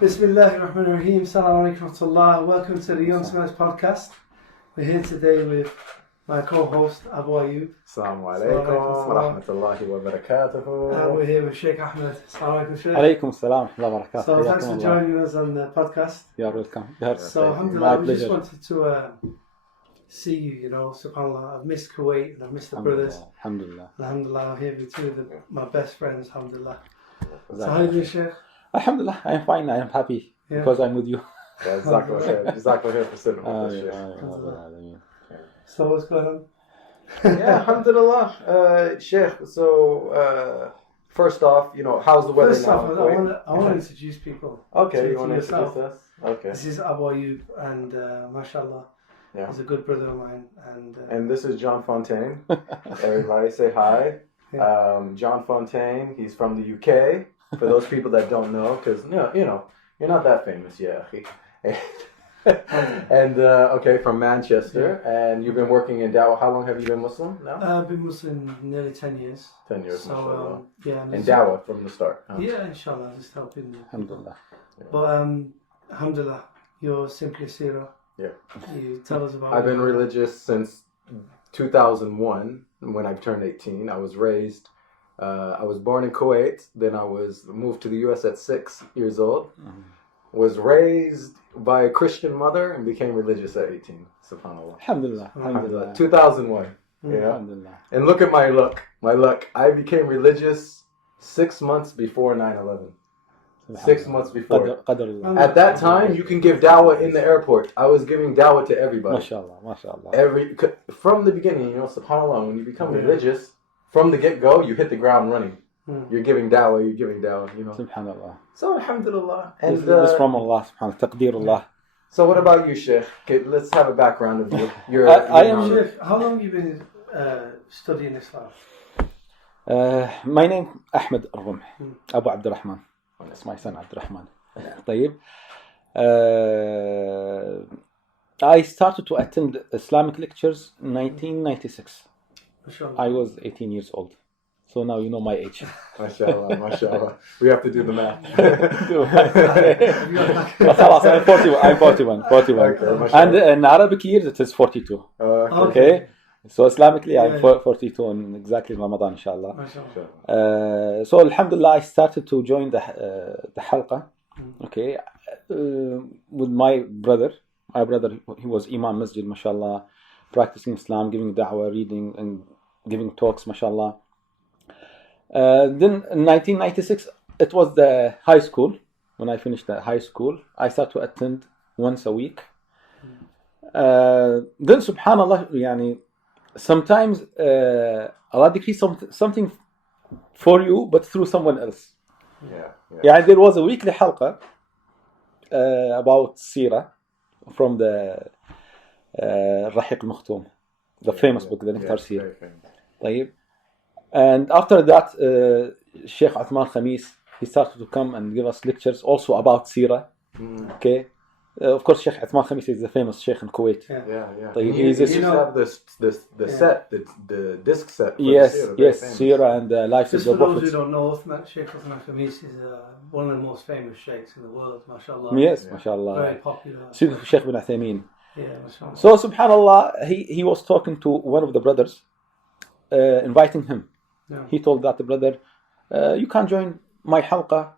Bismillahirrahmanirrahim. Assalamu alaikum warahmatullah. Welcome to the Young Smirks podcast. We're here today with my co-host Abu Ayyub. Assalamu alaikum wa rahmatullahi wa barakatuhu. And we're here with Sheikh Ahmed. Assalamu alaikum, Sheikh. Alaikum salam wa barakatuh. So thanks for joining us on the podcast. You're welcome. So alhamdulillah, we just wanted to see you, subhanAllah. I've missed Kuwait and I've missed the brothers. Alhamdulillah. Alhamdulillah, I'm here with two of my best friends, alhamdulillah. So how are you doing, Sheikh? Alhamdulillah, I'm fine. I am happy because I'm with you. Exactly for sitting with us. So what's going on? Yeah, alhamdulillah. Sheikh, so first off, how's the weather now? I want to introduce people. Okay, you want to introduce us? Okay. This is Abu Ayyub, and mashallah, he's a good brother of mine. And this is John Fontaine. Everybody say hi. Yeah. John Fontaine, he's from the UK. For those people that don't know, because you're not that famous, yeah. And from Manchester, and you've been working in Dawah. How long have you been Muslim now? I've been Muslim nearly 10 years. 10 years, so in Dawah from the start. Huh? Yeah, inshallah, just helping. Alhamdulillah. But alhamdulillah, you're simply Seerah. Yeah. You tell us about. I've been religious since 2001 when I turned 18. I was raised. I was born in Kuwait. Then I was moved to the U.S. at 6 years old. Mm-hmm. Was raised by a Christian mother and became religious at 18. Subhanallah. Alhamdulillah. Alhamdulillah. 2001. Yeah. Alhamdulillah. And look at my luck. I became religious 6 months before 9/11. 6 months before. At that time, you can give dawah in the airport. I was giving dawah to everybody. MashaAllah. From the beginning, subhanAllah, when you become religious, from the get-go, you hit the ground running. You're giving dawah, Subhanallah. So, alhamdulillah. And this from Allah, subhanAllah, taqdeerullah. So, what about you, Sheikh? Okay, let's have a background of you. Sheikh, how long have you been studying Islam? My name Ahmed al-Rumh, Abu Abdurrahman. That's my son, Abdurrahman. طيب. I started to attend Islamic lectures in 1996. I was 18 years old. So now you know my age. MashaAllah. We have to do the math. I'm 41. Okay, and in Arabic years it is 42. Okay. So Islamically I'm 42 in exactly Ramadan, inshallah. So alhamdulillah, I started to join the halqa. Okay. With my brother. My brother, he was Imam Masjid, mashallah, practicing Islam, giving da'wah, reading and giving talks, mashallah. Then in 1996, it was the high school. When I finished the high school, I started to attend once a week. Then subhanallah, sometimes Allah decrees something for you, but through someone else. Yeah. There was a weekly halqa about Seerah from the Rahiq al-Makhtoum, the famous book, the Nectar Seerah. طيب. And after that, Sheikh Uthman Khamis, he started to come and give us lectures also about Seerah. Okay. Of course, Sheikh Uthman Khamis is the famous Sheikh in Kuwait. Yeah. طيب, He used to have the set, the disc set. Yes, Seerah and the lives of the Prophet. For those who don't know, Sheikh Uthman Khamis is one of the most famous sheikhs in the world, mashallah. Yes, mashallah. Very popular. Sheikh bin Uthaymeen. Yeah, mashallah. So, subhanallah, he was talking to one of the brothers, inviting him. Yeah. He told that the brother, you can join my halqa.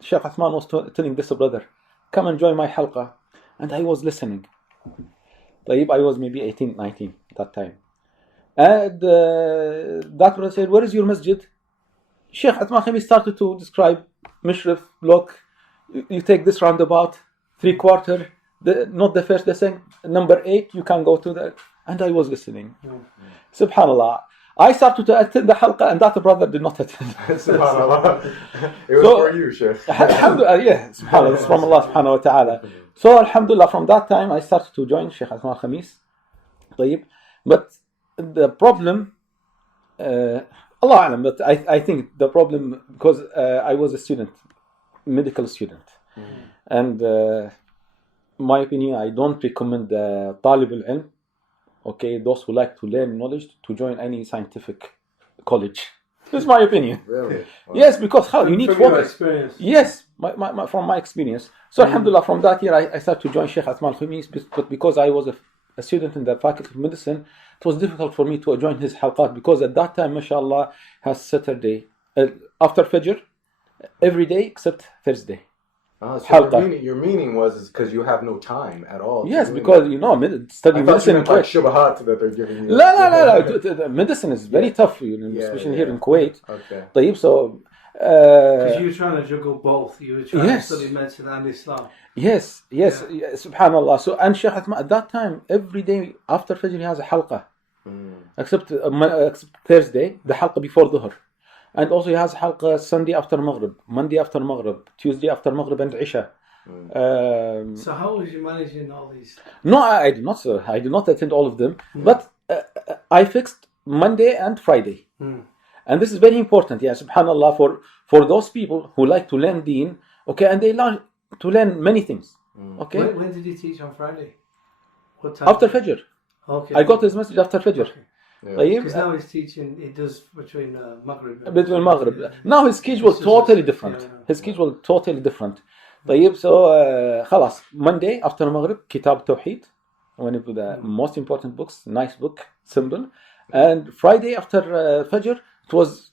Sheikh Uthman was telling this brother, come and join my halqa. And I was listening. I was maybe 18, 19 at that time. And that brother said, where is your masjid? Sheikh Uthman Khamis started to describe Mishrif, block. You take this roundabout, 3/4, not the first, the second, number 8, you can go to that. And I was listening. Subhanallah. I started to attend the halqa and that brother did not attend. Subhanallah. It was for you, Sheikh. Alhamdulillah, yeah, subhanallah, it's from Allah subhanahu wa ta'ala. So alhamdulillah, from that time I started to join Sheikh Uthman Khamis. But the problem, Allah alam, but I think the problem, because I was a student, medical student. And my opinion, I don't recommend talib al-ilm, okay, those who like to learn knowledge, to join any scientific college. This is my opinion. Really? Wow. Yes, because how you need focus. Experience. Yes, from my experience. So alhamdulillah, from that year I started to join Sheikh Ahmed al-Rumh, but because I was a student in the Faculty of Medicine, it was difficult for me to join his halqat, because at that time, mashallah, has Saturday after Fajr every day except Thursday. So your meaning was because you have no time at all. Yes, because studying medicine in Kuwait. Like shubahat that they're giving you. No. Medicine is very tough, especially here in Kuwait. Okay. So. Because you were trying to juggle both. You were trying to study medicine and Islam. Yes, subhanallah. So, and Sheikh Ahmed at that time, every day after Fajr he has a halqa. Except Thursday, the halqa before Dhuhr. And also he has halqa Sunday after Maghrib, Monday after Maghrib, Tuesday after Maghrib and Isha. So how was you managing all these? No, I did not, sir. I did not attend all of them. But I fixed Monday and Friday. And this is very important, subhanallah, for those people who like to learn deen, okay, and they like to learn many things, okay. When did you teach on Friday? What time? After Fajr. Okay. I got his message after Fajr. Because now he's teaching, he does between Maghrib. Between Maghrib. Now his schedule totally different. His schedule totally different. So, خلاص, Monday after Maghrib, Kitab Tawheed, one of the most important books, nice book, simple. And Friday after Fajr, it was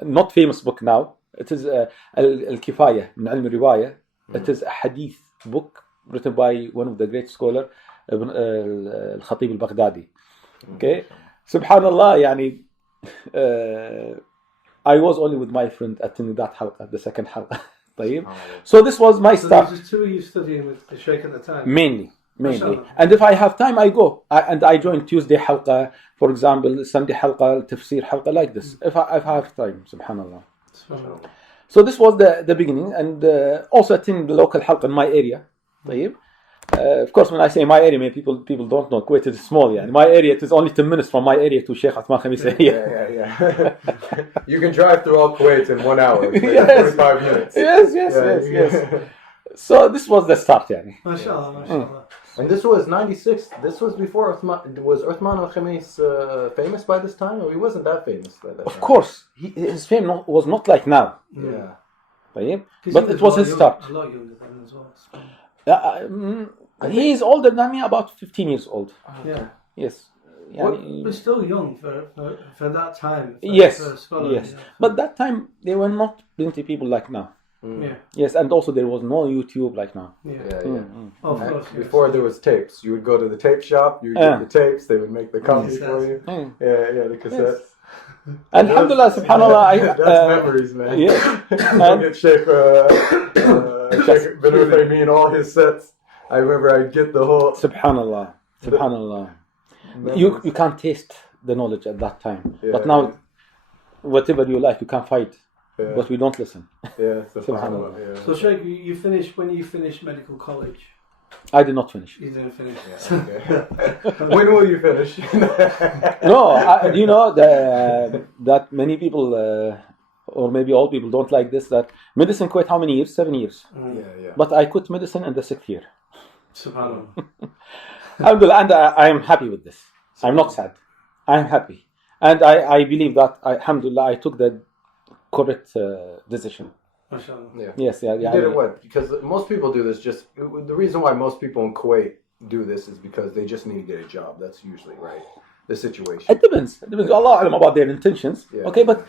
not famous book now. It is Al-Kifaya min Ilm Riwaya. It is a Hadith book written by one of the great scholars, Al-Khatib al-Baghdadi. Okay, subhanallah, I was only with my friend attending that halqa, the second halqa. So this was my start. So there was two of you studying with the Sheikh at the time? Mainly. And if I have time, I go. And I join Tuesday halqa, for example, Sunday halqa, tafsir halqa, like this. If I have time, subhanallah. So this was the beginning. And also attending the local halqa in my area. Of course, when I say my area, people don't know. Kuwait is small. My area, it is only 10 minutes from my area to Sheikh Ahmed al-Rumh. Yeah. You can drive through all Kuwait in 1 hour. It's like 45 minutes. Yes. So this was the start, MashaAllah. And this was 96. This was before Uthman. Was Uthman al-Khamis famous by this time? Or he wasn't that famous by that time? Of course. His fame was not like now. Yeah. But it was his start. A lot younger than as well. He is older than me, about 15 years old. Yeah. Yes. But still young for that time. Yes. But that time, there were not plenty people like now. Yes, and also there was no YouTube like now. Of course. Before there was tapes. You would go to the tape shop, you would get the tapes, they would make the copy for you. The cassettes. And alhamdulillah, subhanallah, that's memories, man. Yeah. Get Sheikh bin Uthaymeen, all his sets. I remember I'd get the whole... Subhanallah. You can't taste the knowledge at that time. But now, whatever you like, you can fight. But we don't listen. Subhanallah. So Sheikh, when you finished medical college? I did not finish. You didn't finish. When will you finish? No, you know that many people, or maybe all people, don't like this. That medicine quit how many years? 7 years. But I quit medicine in the 6th year. Subhanallah. Alhamdulillah, and I am happy with this. I'm not sad. I'm happy, and I believe that alhamdulillah I took the correct decision. Yes. You did it what? Because most people do this the reason why most people in Kuwait do this is because they just need to get a job. That's usually the situation. It depends. Allah alam about their intentions. Okay, but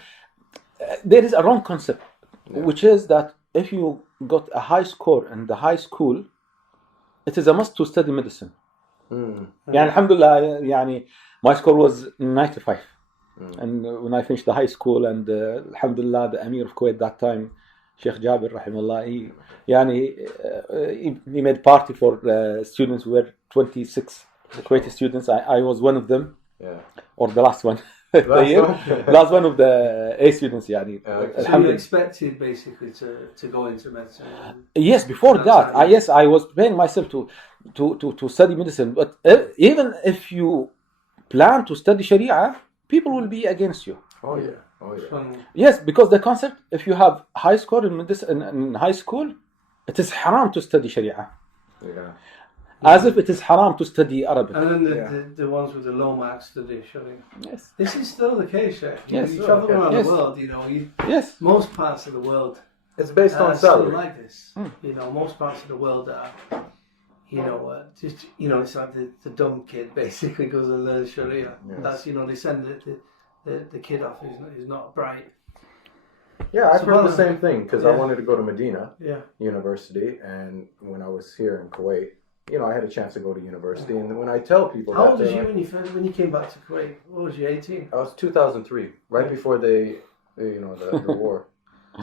there is a wrong concept, which is that if you got a high score in the high school, it is a must to study medicine. Alhamdulillah, my score was 95. And when I finished the high school, and alhamdulillah, the Amir of Kuwait that time, Sheikh Jabir rahimahullah, he made party for students who were 26 Kuwaiti students. I was one of them, or the last one. Last one of the A students. So you expected basically to go into medicine? Yes, before that, I was preparing myself to study medicine. But even if you plan to study Sharia, people will be against you. Oh yeah. Yes, because the concept, if you have high score in medicine in high school, it is haram to study Sharia. As if it is haram to study Arabic. And then the ones with the low marks study Sharia. Yes. This is still the case, Sheikh. Yes. You travel around the world, Yes. Most parts of the world, It's based on still salary. like this. You know, most parts of the world are, just it's like the dumb kid basically goes and learns Sharia. Yes. That's they send the kid off who's not bright. Yeah, I've heard the same thing because I wanted to go to Medina University, and when I was here in Kuwait, I had a chance to go to university, and when I tell people, how old was you when you came back to Kuwait? What was you, 18? I was 2003, right before the war.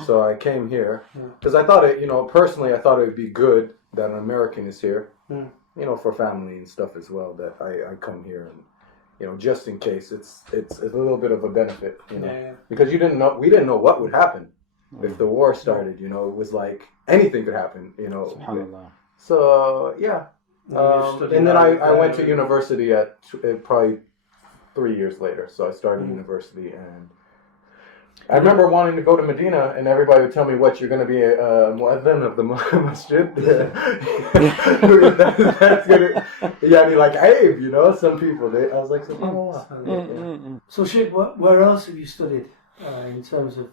So I came here because I thought personally, I thought it would be good that an American is here, for family and stuff as well. That I come here and just in case, it's a little bit of a benefit, because we didn't know what would happen if the war started. It was like anything could happen. Subhanallah. So yeah, and then I went to university at probably 3 years later. So I started university, and I remember wanting to go to Medina, and everybody would tell me, "What, you're going to be a mu'adhin of the masjid?" That's gonna, like Abe, some people. I was like, "SubhanAllah." So, Sheikh, where else have you studied in terms of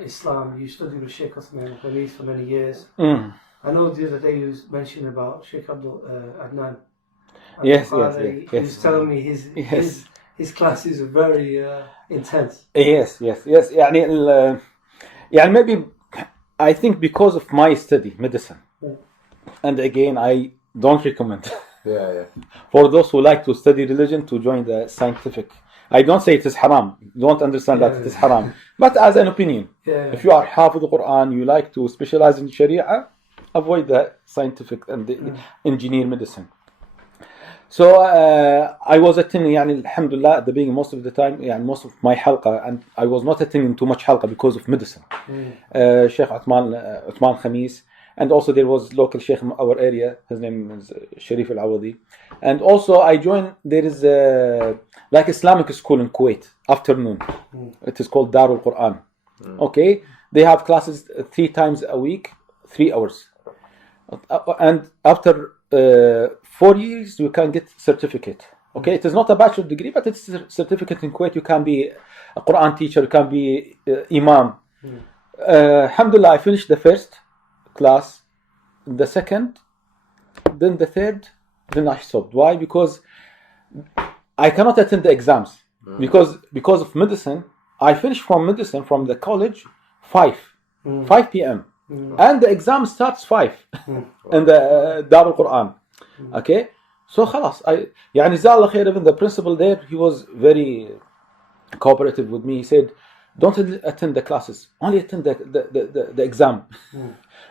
Islam? You studied with Sheikh Ahmed al-Rumh for many years. I know the other day you was mentioning about Sheikh Adnan. Yes. He was telling me his classes are very intense. Yes. يعني maybe I think because of my study medicine, and again I don't recommend for those who like to study religion to join the scientific. I don't say it is haram. Don't understand that it is haram. But as an opinion, if you are Hafid the Quran, you like to specialize in Sharia, avoid the scientific and the engineer medicine. So I was attending, alhamdulillah, at the beginning, most of the time, most of my halqa, and I was not attending too much halqa because of medicine. Sheikh Uthman Khamis, and also there was local sheikh in our area, his name is Sharif Al-Awadi. And also I joined, there is like Islamic school in Kuwait, afternoon. It is called Darul Quran. Okay, they have classes 3 times a week, 3 hours. And after 4 years, you can get certificate. Okay, it is not a bachelor degree, but it's a certificate in Kuwait. You can be a Quran teacher, you can be imam. Alhamdulillah, I finished the first class, the second, then the third, then I stopped. Why? Because I cannot attend the exams. Because of medicine, I finished from medicine from the college 5 p.m. And the exam starts 5 in the Darul Quran. Okay, so خلاص, Jazakallah khair, even the principal there, he was very cooperative with me. He said, don't attend the classes, only attend the exam.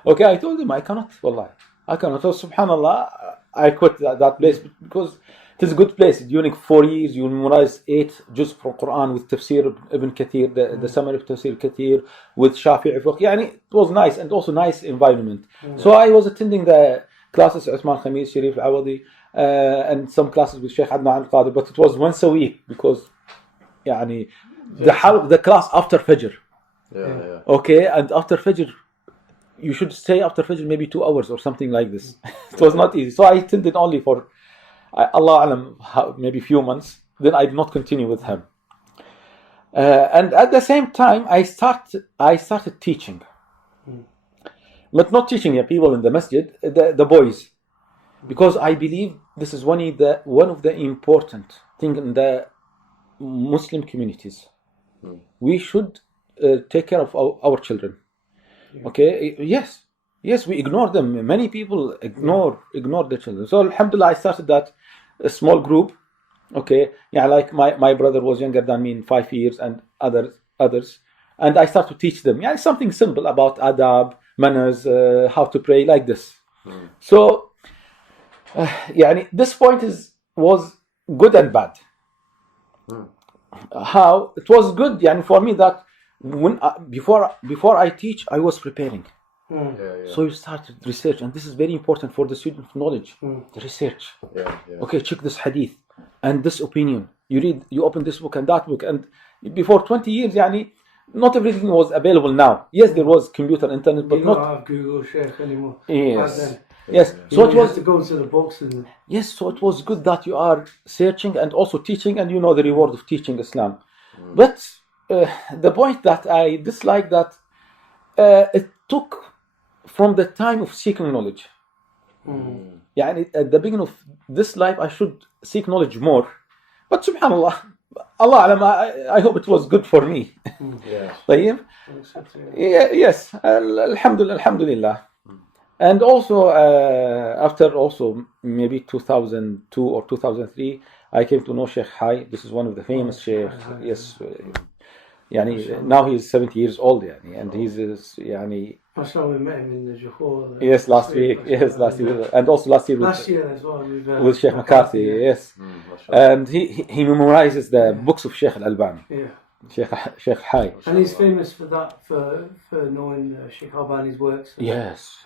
Okay, I told him I cannot. So subhanallah, I quit that place because it is a good place. During 4 years, you memorize 8 juz from Quran with Tafsir Ibn Kathir, the summary of Tafsir Kathir with Shafi'i fiqh. It was nice, and also nice environment. So I was attending the classes Uthman Khamis, Sharif Awadi, and some classes with Sheikh Adnan al-Qadir, but it was once a week because the class after Fajr. Okay, and after Fajr, you should stay after Fajr maybe 2 hours or something like this. It was not easy. So I attended only for Allah alam, maybe few months. Then I did not continue with him. And at the same time, I started teaching. But not teaching people in the masjid, the boys. Because I believe this is one of the important things in the Muslim communities. We should take care of our children. Okay? Yes, we ignore them. Many people ignore their children. So alhamdulillah, I started that a small group. Okay, like my brother was younger than me in 5 years, and others, and I started to teach them. Something simple about adab, manners, how to pray, like this. So, this point was good and bad. How it was good, for me, that when before I teach, I was preparing. So you started research, and this is very important for the student of knowledge. The research. Okay, check this hadith and this opinion. You read, you open this book and that book, and before 20 years, not everything was available now. Yes, there was computer, internet, but you don't have Google Sheikh anymore. Yes. So it was to go to the books and. Yes, so it was good that you are searching and also teaching, and the reward of teaching Islam. But the point that I dislike that It took from the time of seeking knowledge. يعني at the beginning of this life I should seek knowledge more, but subhanallah, Allah alam, I hope it was good for me. طيب. Yes, alhamdulillah. And also after also maybe 2002 or 2003 I came to know Sheikh Hai. This is one of the famous Sheikh. Yes, يعني now he's 70 years old يعني, and he's يعني. We met him in the Johor. Yes, last week. Yes, last year, and also last year as well with Sheikh McCarthy. Yes, and he memorizes the books of Sheikh al-Albani. Yeah. Sheikh Hai. And he's famous for that, for knowing Sheikh Albani's works. Yes,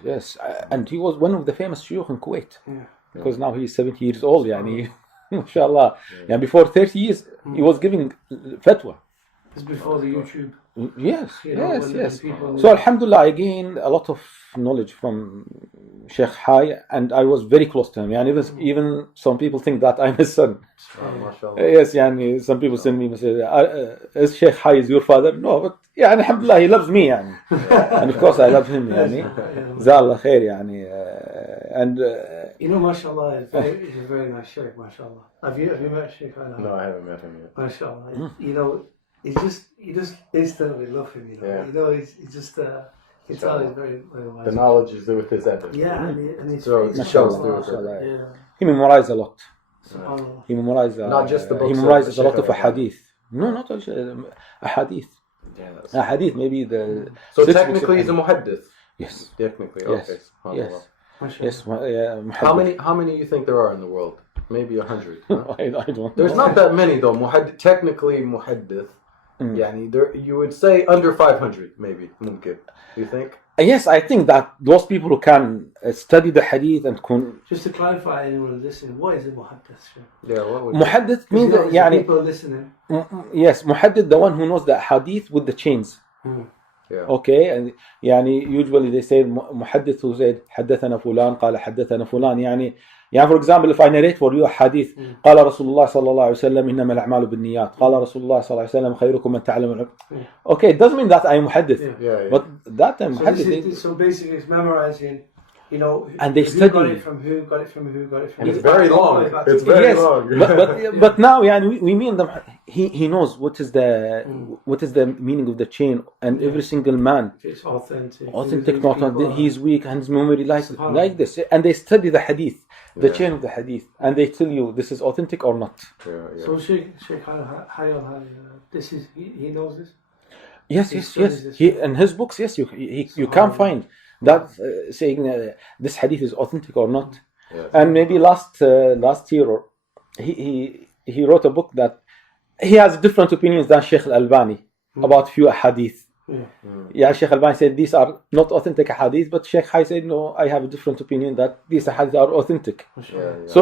and he was one of the famous shuyukh in Kuwait. Yeah. Because now he's 70 years old, يعني, mashallah. And before 30 years, he was giving fatwa. It's before the YouTube. Yes. So alhamdulillah, I gained a lot of knowledge from Sheikh Hai, and I was very close to him. And even some people think that I'm his son. Yes, يعني, some people send me and say, is Sheikh Hai is your father? No, but يعني, alhamdulillah, he loves me. يعني. And of course I love him. يعني. Zallah khair. يعني. And you know, mashallah, he's a very nice Sheikh, mashallah. Have you met Sheikh Hai? No, I haven't met him yet. Mashallah. You know, you just instantly love him, you know. Yeah. You know, he's just you tell he's very, very wise. The knowledge is with his evidence. Yeah, and it's mashallah. Yeah. He memorized a lot. SubhanAllah. He memorized not just the books. He memorizes a lot of hadith. No, not a hadith. Yes. A hadith, maybe the. So technically, he's a muhaddith. Yes. Technically, yes. Okay. Yes. How many you think there are in the world? Maybe 100. Huh? I don't. There's not that many though. Technically, muhaddith. يعني you would say under 500 maybe ممكن. You think? Yes, I think that those people who can study the hadith and can. Just to clarify, anyone listening, what is a muhaddith? Yeah, what would muhaddith means يعني. People listening. Yes, muhaddith, the one who knows the hadith with the chains. Yeah. Okay, and يعني usually they say muhaddith who said حدثنا فلان قال حدثنا فلان يعني for example, if I narrate for you a hadith, قال رسول الله صلى الله عليه وسلم إنما الأعمال بالنيات. قال رسول الله صلى الله عليه وسلم خيركم من تعلم العلم. Okay, it doesn't mean that I'm muhaddith. Yeah. But that I'm muhaddith. So basically, it's memorizing. You know, and they study. Got it from who, got it from who, got it from who. It's very long. It's very long. But now, we mean them. He knows what is the meaning of the chain, and every single man. It's authentic. Not he's weak and his memory like this, and they study the hadith, the chain of the hadith, and they tell you this is authentic or not. Yeah. So Sheikh Hai, this is he knows this. Yes. He in his books, yes, you can find that saying this hadith is authentic or not. Yes. And maybe last year or he wrote a book that he has different opinions than Sheikh al-Albani about few hadith. Sheikh al-Albani said these are not authentic hadith, but Sheikh Hai said no, I have a different opinion that these hadith are authentic. So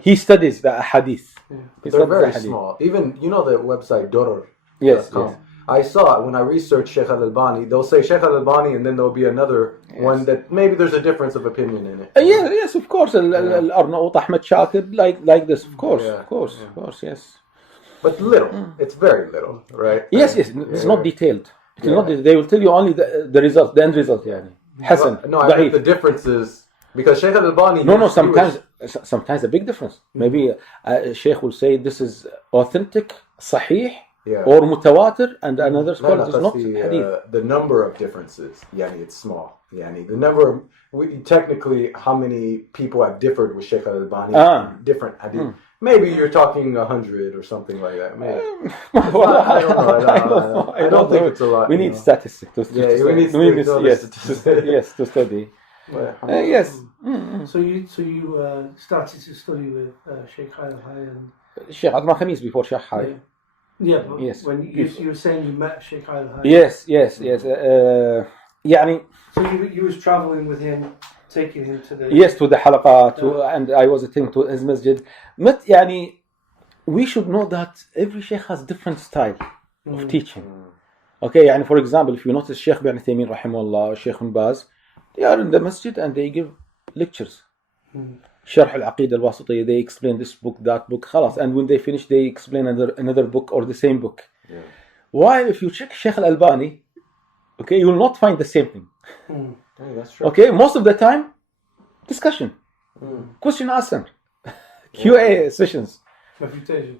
he studies the hadith. They're very small. Even the website Doror. Yes. I saw it when I researched Sheikh al-Albani. They'll say Sheikh al-Albani, and then there'll be another one that maybe there's a difference of opinion in it. Yes, of course. Al-Arnaut Ahmed Shakir, like this, of course, yes. But little. It's very little, right? Yes. It's not detailed. It's not. They will tell you only the result, the end result. Hasan. No, I think the difference is because Sheikh al-Albani. No. Sometimes a big difference. Maybe Sheikh will say this is authentic, sahih. Or mutawatir, and another scholar is not hadith. The number of differences, it's small. The number of, technically, how many people have differed with Sheikh al-Albani different hadith. Maybe you're talking 100 or something like that. Maybe. I don't think it's a lot. We need statistics. We need yes, to study. Yes. So you started to study with Sheikh Hai and Sheikh Adnan Khamis before Sheikh Hai. Yeah, but yes. When you were saying you met Sheikh Ahmed al-Rumh. Yes. So you was traveling with him, taking him to the. Yes, to the halaqat, and I was attending to his masjid. But we should know that every sheikh has different style of teaching. Okay, for example, if you notice Sheikh Ibn Uthaymeen rahimahullah, Sheikh Ibn Baz, they are in the masjid and they give lectures. Sharh al-Aqeedah al-Wasitiyya, they explain this book, that book, khalas. And when they finish, they explain another book or the same book. While if you check Sheikh al-Albani, Okay, you will not find the same thing. Hey, that's true. Okay, most of the time, discussion, question answer, QA sessions. Refutation.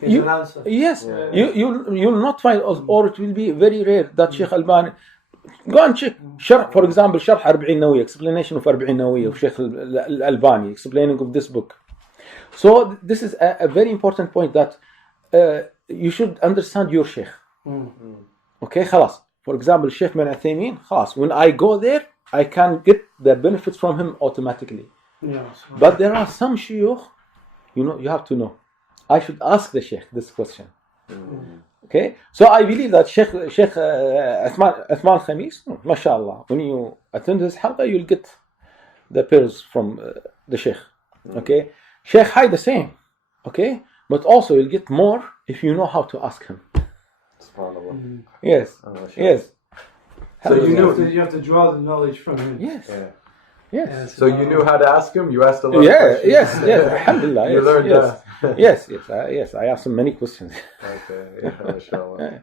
Here's an answer. Yes, you'll not find, or it will be very rare that Sheikh Albani. Go and check. For example, شرح 40 نووية, explanation of 40 نووية of Sheikh Albani, explaining of this book. So this is a very important point that you should understand your Sheikh. Okay, خلاص. For example, Sheikh bin Uthaymeen, خلاص. When I go there, I can get the benefits from him automatically. But there are some shuyukh, you have to know. I should ask the Sheikh this question. Okay, so I believe that Sheikh Uthman Khamis, mashallah, when you attend his halqa, you'll get the pearls from the Sheikh. Okay, Sheikh Hai the same. Okay, but also you'll get more if you know how to ask him. Yes, yes. So you have to draw the knowledge from him. Yes. Yeah. Yes. So you knew how to ask him. You asked a lot of questions. Yes. Alhamdulillah. You learned that. Yes. I asked him many questions. Okay. Mashallah.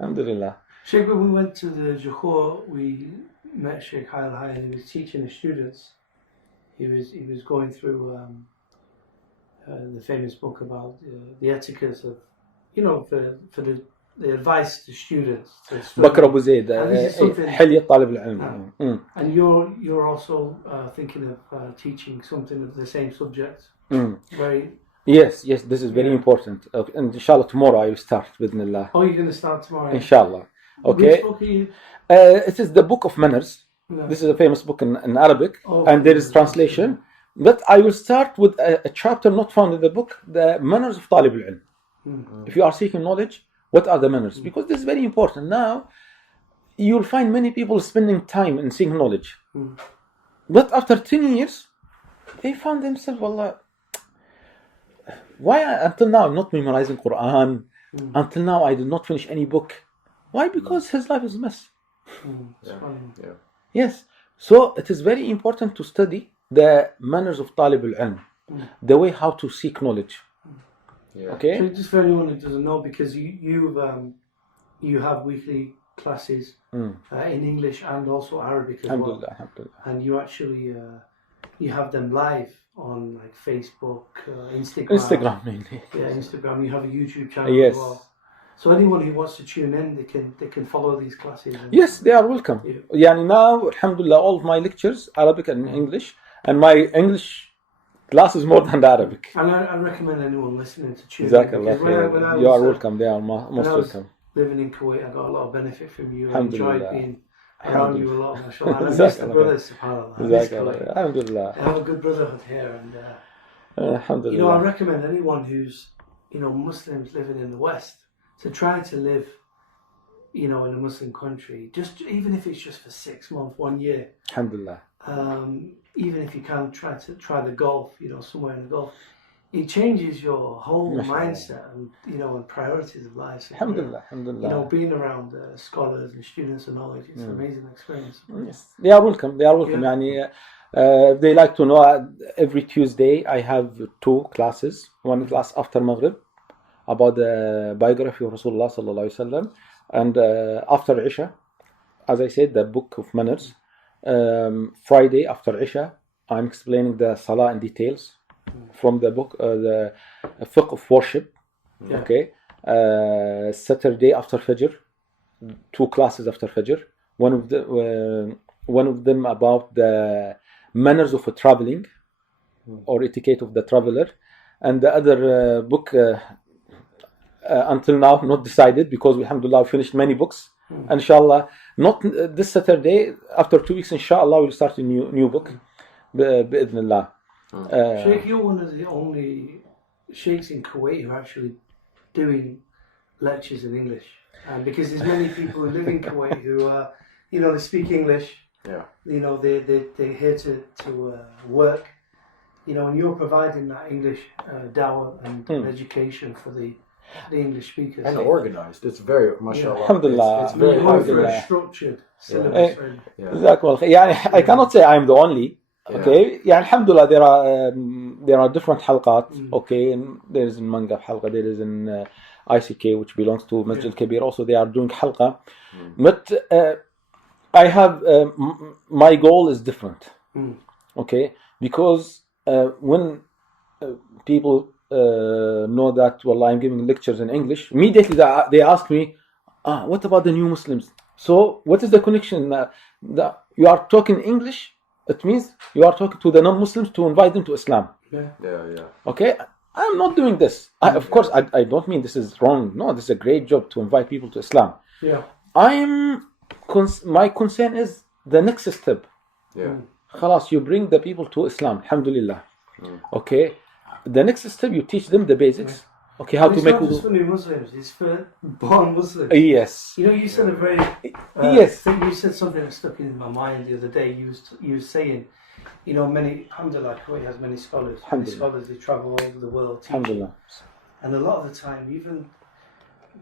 Alhamdulillah. Sheikh, when we went to the Johor, we met Sheikh Hai and he was teaching the students. He was going through the famous book about the etiquettes of, for the advice to students. Bakr Abu Zayd, حلية طالب العلم. And you're also thinking of teaching something of the same subject. Very. Yes, this is very important. And inshallah tomorrow I will start with Allah. Oh, you're going to start tomorrow? Inshallah. Okay. Which book are you? It is the Book of Manners. Yeah. This is a famous book in Arabic, and there is translation. But I will start with a chapter not found in the book, the manners of Talib al-Ilm. If you are seeking knowledge, what are the manners? Because this is very important. Now, you'll find many people spending time in seeking knowledge. But after 10 years, they found themselves, wallah, why until now I'm not memorizing Quran? Until now I did not finish any book. Why? Because his life is a mess. Yes. So it is very important to study the manners of Talib al-Ilm, the way how to seek knowledge. Okay. So just for anyone who doesn't know, because you have weekly classes in English and also Arabic as well, and you actually you have them live on like Facebook, Instagram. Instagram mainly. Yeah, Instagram. You have a YouTube channel as well. So anyone who wants to tune in, they can follow these classes. Yes, they are welcome. Yani now, alhamdulillah, all of my lectures, Arabic and English, and my English class is more than the Arabic. And I recommend anyone listening to tune in. You are welcome. They are most welcome. Living in Kuwait, I got a lot of benefit from you. I enjoyed being around you a lot, mashallah. And I miss the brothers, subhanAllah. Alhamdulillah. I have a good brotherhood here, and alhamdulillah. I recommend anyone who's Muslims living in the West to try to live, in a Muslim country, just even if it's just for 6 months, 1 year. Alhamdulillah. Even if you can try the Gulf, somewhere in the Gulf, it changes your whole mindset and and priorities of life. So, alhamdulillah. Being around scholars and students of knowledge, it's an amazing experience. Yes, they are welcome. Yani, if they like to know, every Tuesday I have 2 classes. One class after Maghrib about the biography of Rasulullah sallallahu alaihi wasallam, and after Isha, as I said, the book of manners. Friday after Isha, I'm explaining the Salah in details from the book, the fiqh of worship. Okay. Saturday after Fajr, 2 classes after Fajr. One of them about the manners of traveling or etiquette of the traveler, and the other book until now not decided, because we alhamdulillah finished many books. Inshallah, not this Saturday, after 2 weeks, inshallah, we'll start a new book. Bi'idhnillah. Sheikh, you're one of the only sheikhs in Kuwait who are actually doing lectures in English. Because there's many people who live in Kuwait who, they speak English. Yeah. They're here to work. And you're providing that English Dawah and education for the English speakers. And organized. It's very, mashallah. Alhamdulillah. It's very structured syllabus. I cannot say I am the only. Okay. Alhamdulillah, there are different halqat. Okay. And there is in Mangaf halqa, there is in ICK, which belongs to Masjid al-Kabir. Also, they are doing halqa. But I have my goal is different. Okay, because when people know that I'm giving lectures in English, immediately they ask me, what about the new Muslims? So what is the connection? That you are talking English, it means you are talking to the non-Muslims to invite them to Islam. Yeah. Okay, I'm not doing this. Of course, I don't mean this is wrong. No, this is a great job to invite people to Islam. Yeah. My concern is the next step. Yeah. Khalas, you bring the people to Islam, alhamdulillah. Okay, the next step you teach them the basics. Okay, how to make wudu. It's not just for new Muslims; it's for born Muslims. Yes. You know, you said a very yes. You said something that stuck in my mind the other day. You were saying, you know, alhamdulillah, Kuwait has many scholars. Many scholars, they travel all over the world teaching. And a lot of the time, even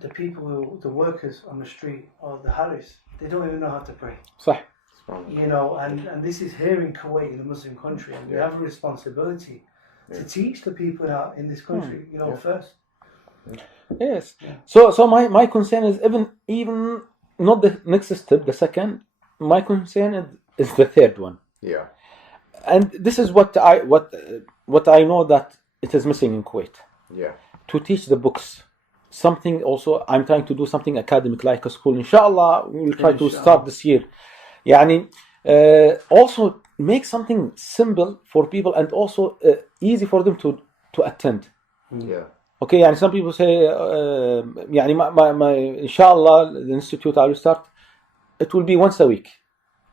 the people the workers on the street or the Harris, they don't even know how to pray. صح. You know, and this is here in Kuwait, in a Muslim country, and we have a responsibility to teach the people in this country, you know, first. Yes. So my concern is even not the next step, the second. My concern is the third one. Yeah. And this is what I know that it is missing in Kuwait. Yeah. To teach the books. Something also, I'm trying to do something academic like a school. Inshallah, we will try to start this year. Yani, also make something simple for people and also easy for them to attend. Yeah. Okay, and some people say, يعني inshallah, the institute I will start, it will be once a week,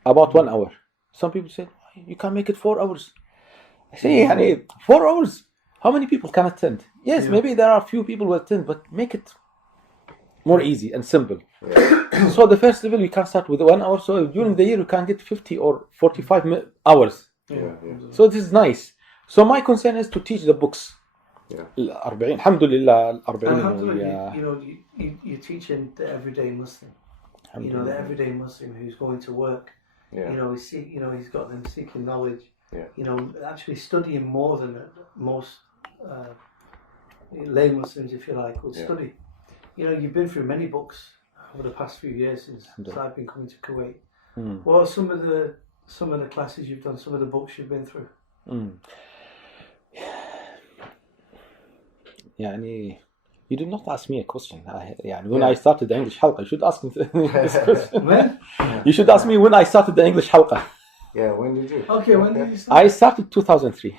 about 1 hour. Some people say, you can make it 4 hours. I say, 4 hours, how many people can attend? Yes, maybe there are a few people who attend, but make it more easy and simple. Yeah. So the first level, you can start with 1 hour, so during the year, you can get 50 or 45 hours. Yeah. So this is nice. So my concern is to teach the books. Yeah. Alhamdulillah, you know, you're teaching the everyday Muslim. You know, the everyday Muslim who's going to work. Yeah. You know, he's got them seeking knowledge. Yeah. You know, actually studying more than most lay Muslims, if you like, would study. You know, you've been through many books over the past few years since I've been coming to Kuwait. What are some of the classes you've done? Some of the books you've been through? يعني you did not ask me a question. يعني when I started the English halqa, you should ask me this question. When? You should ask me when I started the English halqa. Yeah, when did you? Okay, when did you start? I started 2003.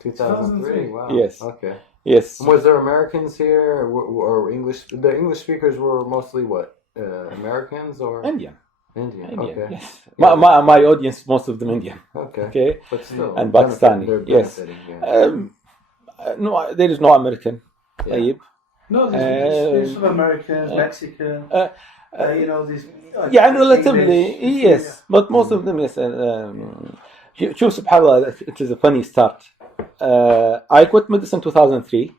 2003. Wow. Yes. Okay. Yes. Was there Americans here or English? The English speakers were mostly what? Americans or Indian. Okay. Yes. My audience, most of them Indian. Okay. But still. And Pakistani. Yes. No, there is no American. No, there's some Americans, Mexican. You know, these. Relatively, English, yes. But most of them, yes. شوف سبحان الله, it is a funny start. I quit medicine 2003.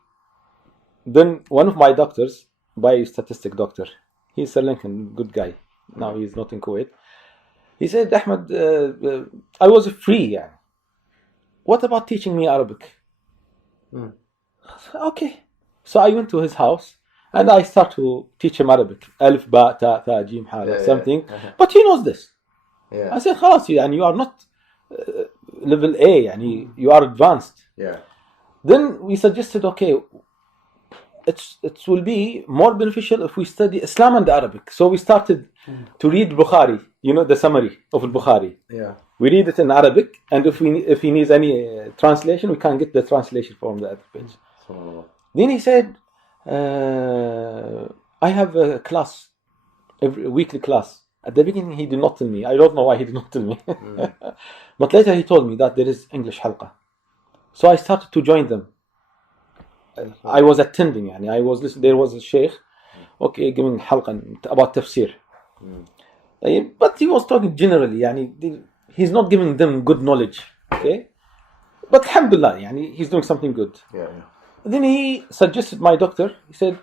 Then one of my doctors, biostatistic doctor, he's Sri Lankan, good guy. Now he's not in Kuwait. He said, Ahmed, I was free. What about teaching me Arabic? Okay. So I went to his house and I start to teach him Arabic. Alif, ba, ta, jim, ha, something. But he knows this. Yeah. I said, خلاص, you are not level A, you are advanced. Yeah. Then we suggested, okay, it will be more beneficial if we study Islam and Arabic. So we started to read Bukhari, the summary of Bukhari. Yeah. We read it in Arabic, and if he needs any translation, we can get the translation from the other page. Then he said, I have a class, every weekly class. At the beginning, he did not tell me. I don't know why he did not tell me. But later he told me that there is English halqa. So I started to join them. I was attending, I was listening. There was a sheikh, giving halqa about tafsir. But he was talking generally, he's not giving them good knowledge, okay? But alhamdulillah, he's doing something good. Yeah. Then he suggested my doctor, he said,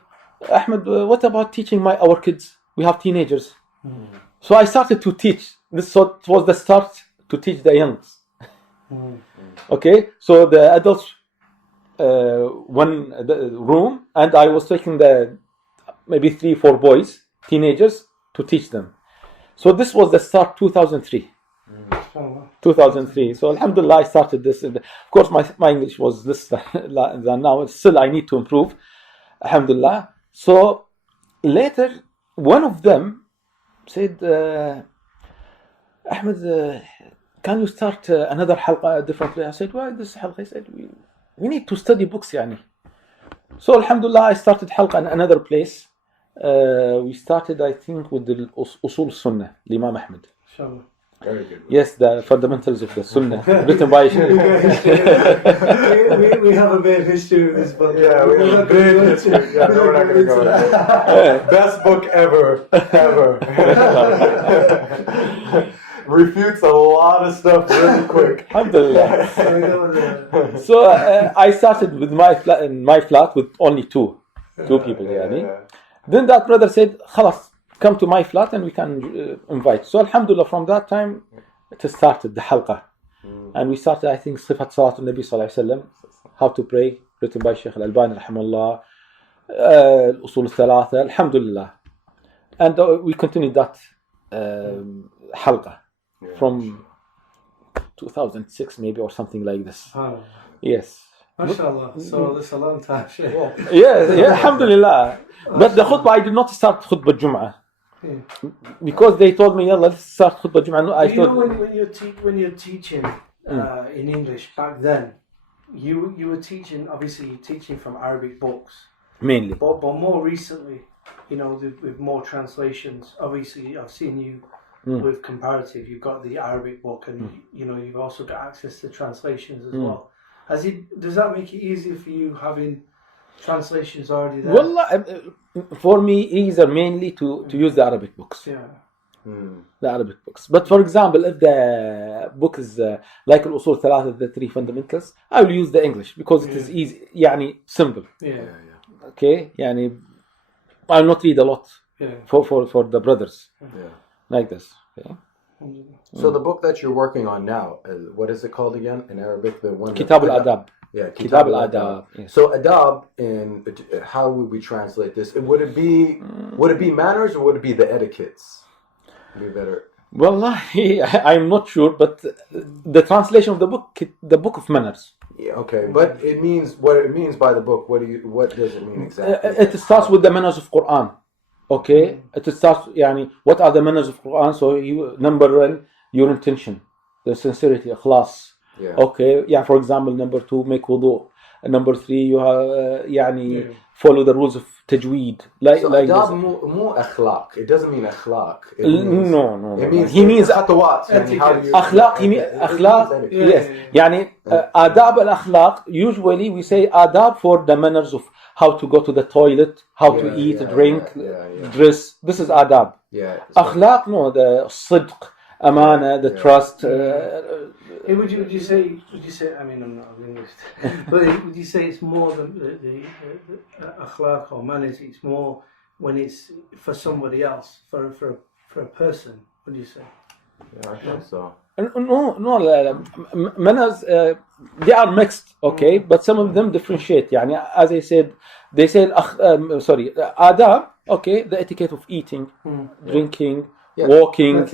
Ahmed, what about teaching our kids? We have teenagers. So I started to teach. This was the start to teach the youngs. Okay, so the adults, one room, and I was taking maybe 3-4 boys, teenagers, to teach them. So this was the start 2003. 2003. So alhamdulillah, I started this. Of course, my English was less than now. Still, I need to improve. Alhamdulillah. So later, one of them said, Ahmed, can you start another halqa differently? I said, why this halqa? He said, we need to study books, yani. So alhamdulillah, I started halqa in another place. We started, I think, with the Usul Sunnah, Imam Ahmed. Inshallah. Very good. Yes, the fundamentals of the Sunnah, written by we have a bit of history with this book. Yeah, we have a bit of history. Yeah, no, we're not going to go there. Best book ever. Refutes a lot of stuff really quick. Alhamdulillah. So I started with my flat with only two people. Yeah. Then that brother said, "Khalas, come to my flat and we can invite." So alhamdulillah, from that time it started the halqa. And we started, I think, Sifat Salat al-Nabi sallallahu alayhi wa sallam, how to pray, written by Sheikh al-Albani rahimahullah, Usul al-Thalatha, alhamdulillah. And we continued that halqa from 2006 maybe or something like this. Yes. MashaAllah. So that's a long time. Yeah, alhamdulillah. But the khutbah, I did not start khutbah Jum'ah. Because they told me, let's start khutbah Jum'ah. You know when you're teaching in English back then, you were teaching, obviously you're teaching from Arabic books. Mainly. But more recently, with more translations, obviously I've seen you with comparative. You've got the Arabic book and you've also got access to translations as well. Does that make it easier for you having translations already there? Well, for me, easier mainly to use the Arabic books. Yeah. The Arabic books. But for example, if the book is like Al-Usul Thalatha, the three fundamentals, I will use the English because it is easy, simple. Yeah. Okay, I'll not read a lot for the brothers. Like this. Okay. So the book that you're working on now, what is it called again in Arabic? The one Kitab al-Adab. Yeah, Kitab al-Adab. Yes. So adab, in how would we translate this? Would it be manners or would it be the etiquettes? Be better. Wallahi, I'm not sure, but the translation of the book of manners. Yeah, okay, but it means what it means by the book. What does it mean exactly? It starts with the manners of Quran. Okay, it starts. What are the manners of Quran? So number one, your intention, the sincerity, ikhlas. Yeah. Okay. Yeah. For example, number two, make wudu. Number three, you have follow the rules of tajweed. So adab mu akhlaq. It doesn't mean akhlaq. No. It means he means khatawat. Akhlaq. He means akhlaq. Yes. Adab al-akhlaq. Usually we say adab for the manners of how to go to the toilet, how to eat, drink, dress. This is adab. Yeah. Akhlaq, no, the sidq, amana, the trust. Would you say? I mean, I'm not a linguist, but would you say it's more the akhlaq or manners? It's more when it's for somebody else, for a person. Would you say? Yeah, I think so. No, manners, they are mixed, okay, but some of them differentiate. As I said, they say, adab, okay, the etiquette of eating, drinking, walking.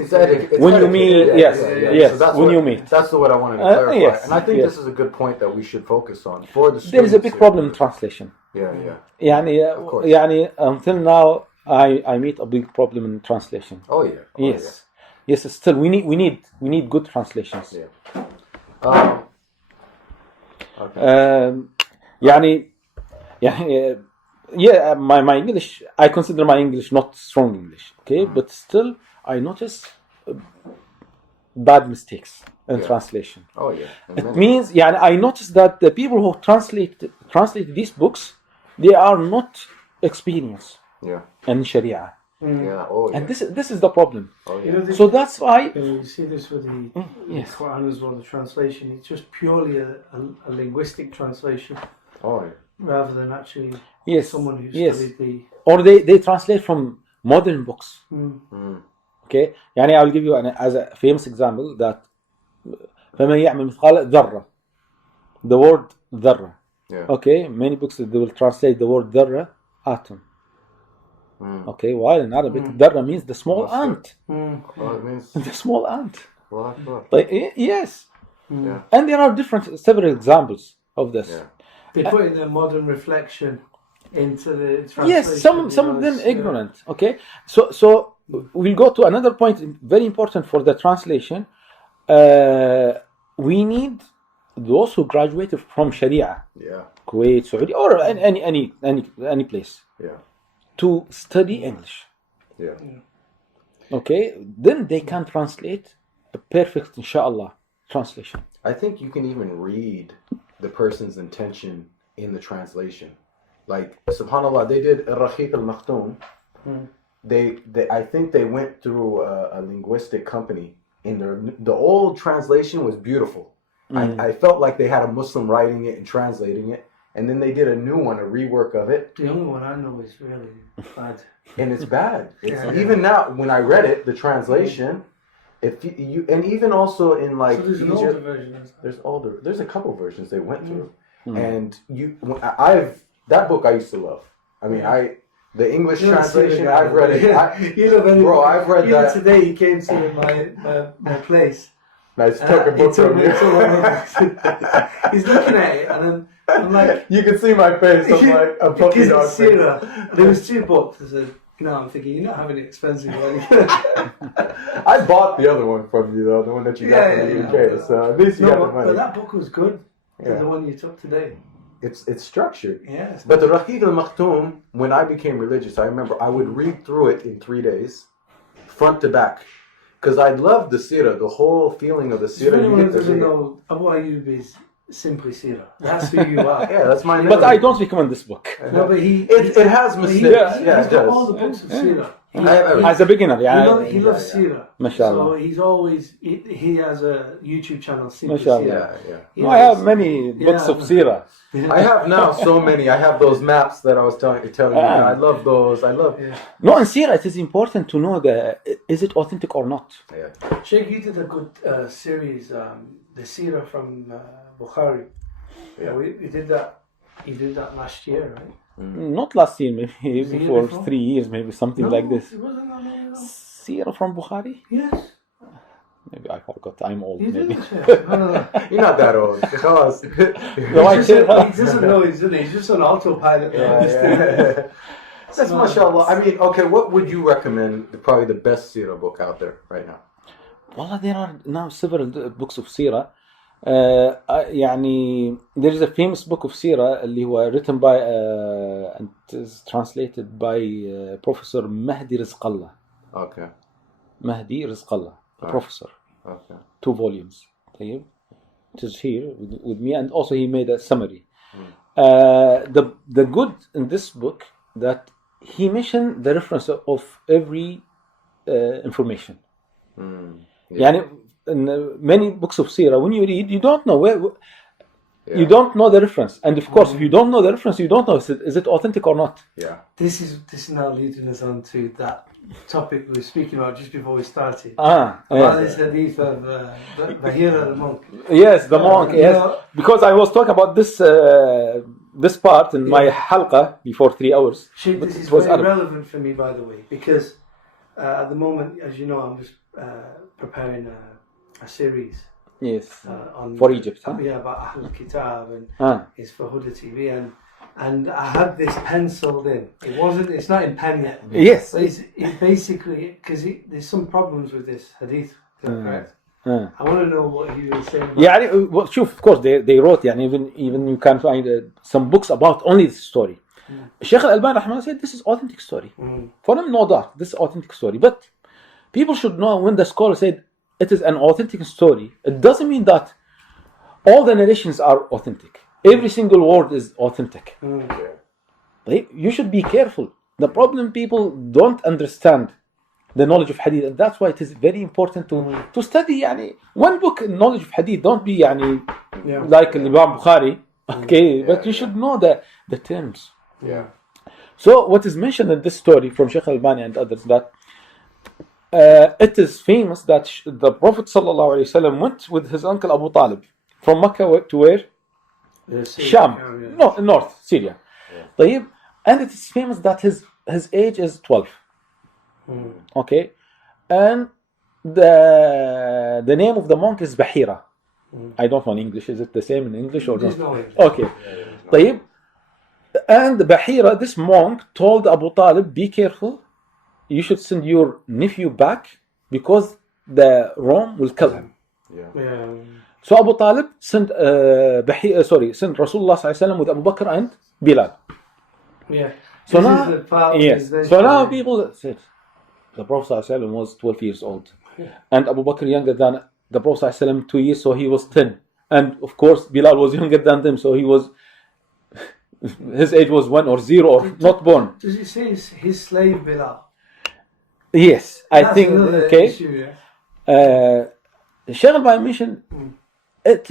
When you meet, yes, so when you meet. That's what I wanted to clarify. Yes, and I think this is a good point that we should focus on for the students. There is a big problem in translation. Until now, I meet a big problem in translation. Oh yeah. Yes. Yes, still we need good translations. Okay. My English, I consider my English not strong English, okay, but still I notice bad mistakes in translation. Oh yeah. It means, I notice that the people who translate these books, they are not experienced in Sharia. And this is the problem. So that's why you see this with the Quran as well. The translation, it's just purely a linguistic translation, rather than actually someone who studied the. Or they translate from modern books. Okay, I'll give you as a famous example that فَمَنْ يَعْمَلْ مِثْقَالَ ذَرَّةٍ. The word ذرة. Okay, many books they will translate the word ذرة atom. Okay, while in Arabic, darra means the small ant. Oh, it means The small ant. Allah. Yes. Yeah. And there are several examples of this. Yeah. They put in their modern reflection into the translation. Yes, some of them ignorant. Okay, so we'll go to another point, very important for the translation. We need those who graduated from Sharia, Kuwait, Saudi, or any place, to study English. Yeah. Okay, then they can translate a perfect, inshallah, translation. I think you can even read the person's intention in the translation. Like, subhanAllah, they did Raqiq al-Makhtoum. I think they went through a linguistic company. The old translation was beautiful. I felt like they had a Muslim writing it and translating it. And then they did a new one, a rework of it. The only one I know is really bad. And it's bad. Even now, when I read it, the translation, and even also in like so there's an older version. There's a couple versions they went through. And that book I used to love. I mean, the English translation, I've read it. I've read that. Today he came to my place. Nice, took a book from you. He's looking at it, and I'm like, you can see my face. I'm like a puppy dog. Seerah. There was 2 books. I said, I'm thinking you're not having an expensive one. I bought the other one from you though, the one that you got from the UK. So at least you got the money. But that book was good. The one you took today. It's structured. Yes. But the Raqiq al-Makhtoum, when I became religious, I remember I would read through it in 3 days, front to back. Because I loved the Seerah, the whole feeling of the Seerah. If anyone doesn't know, Abu Ayyub is simply Seerah. That's who you are. Yeah, that's my name. But I don't recommend this book. No, but it has mistakes. He's got all the books of Seerah. As a beginner, he loves Seerah. Mashallah. So he's always, he has a YouTube channel, Simply Seerah. No, I have many books of Seerah. I have now so many. I have those maps that I was telling you. I love those. No, in Seerah, it is important to know is it authentic or not. Yeah. Sheikh, you did a good series, the Seerah from Bukhari. Yeah, we did that. You did that last year, right? Not last year, maybe before 3 years, maybe something like this. It wasn't that long ago. Seerah from Bukhari? Yes. Maybe I forgot. I'm old. You maybe. did. No. You're not that old. He doesn't know he's just on autopilot. That's mashallah. I mean, okay, what would you recommend? Probably the best Seerah book out there right now. Well, there are now several books of Seerah. يعني there is a famous book of Seerah اللي هو written by and is translated by Professor Mahdi Rizqallah. Okay. Mahdi Rizqallah, professor. Okay. 2 volumes. طيب. It is here with me, and also he made a summary. The good in this book that he mentioned the reference of every information. يعني in many books of Seerah, when you read, you don't know you don't know the reference, and of course, if you don't know the reference, you don't know is it authentic or not. Yeah. This is now leading us on to that topic we were speaking about just before we started. About this hadith of Bahira the monk. Yes, the monk. Yes, because I was talking about this part in my halqa before 3 hours. Sheikh, this is very relevant for me, by the way, because at the moment, as you know, I'm just preparing a series. Yes. For Egypt, huh? Yeah, about Ahl al-Kitab, and it's for Huda TV, and I had this penciled in. It's not in pen yet. Yes. But it's basically, because there's some problems with this hadith, correct? I want to know what you were saying. Yeah, well, of course, they wrote, even you can find some books about only this story. Sheikh al-Albani rahimahullah said this is authentic story. For him, no doubt, this is authentic story. But people should know when the scholar said it is an authentic story, it doesn't mean that all the narrations are authentic. Every single word is authentic. You should be careful. The problem, people don't understand the knowledge of hadith, and that's why it is very important to study one book in knowledge of hadith. Don't be like Imam Bukhari, but you should know the terms. Yeah. So what is mentioned in this story from Sheikh Albani and others, that it is famous that the Prophet ﷺ went with his uncle Abu Talib from Mecca to where? Sham. No, north, Syria. And it is famous that his his age is 12. Okay, and the name of the monk is Bahira. I don't know in English. Is it the same in English or not? No English. Okay. طيب. And Bahira, this monk, told Abu Talib, be careful. You should send your nephew back because the Rome will kill him. Yeah. So Abu Talib sent sent Rasulullah sallallahu alaihi wasallam with Abu Bakr and Bilal. Yeah. So This now, is the part yes. So now people said the Prophet sallallahu alaihi wasallam was 12 years old, and Abu Bakr younger than the Prophet sallallahu alaihi wasallam 2 years, so he was 10, and of course Bilal was younger than them, so he was his age was 1 or 0 or not born. Does it say his slave Bilal? Yes, I That's think another okay. issue, yeah. Sheikh al-Albani mentioned it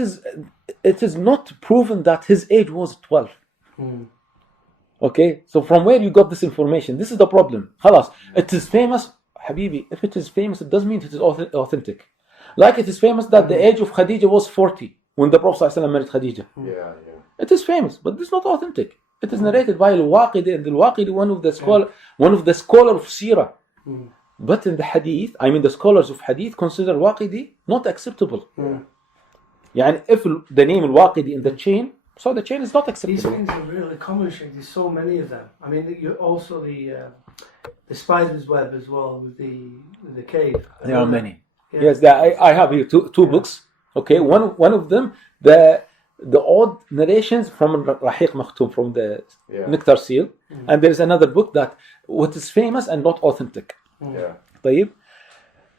is not proven that his age was 12. Okay, so from where you got this information? This is the problem. Khalas, it is famous, Habibi. If it is famous, it doesn't mean it is authentic. Like it is famous that the age of Khadija was 40 when the Prophet ﷺ married Khadija. Yeah. It is famous, but it's not authentic. It is narrated by Al-Waqidi, and Al-Waqidi, one of the scholars of Seerah. But in the Hadith, the scholars of Hadith consider Waqidi not acceptable. Yani if the name Al-Waqidi in the chain, so the chain is not acceptable. These things are really common, Sheikh. There's so many of them. You're also the spider's web as well with the cave. There are many. Yeah. Yes, I have here two books. Okay, one of them the odd narrations from Rahiq Makhtoum, from the Nectar Seal, and there is another book that what is famous and not authentic. طيب.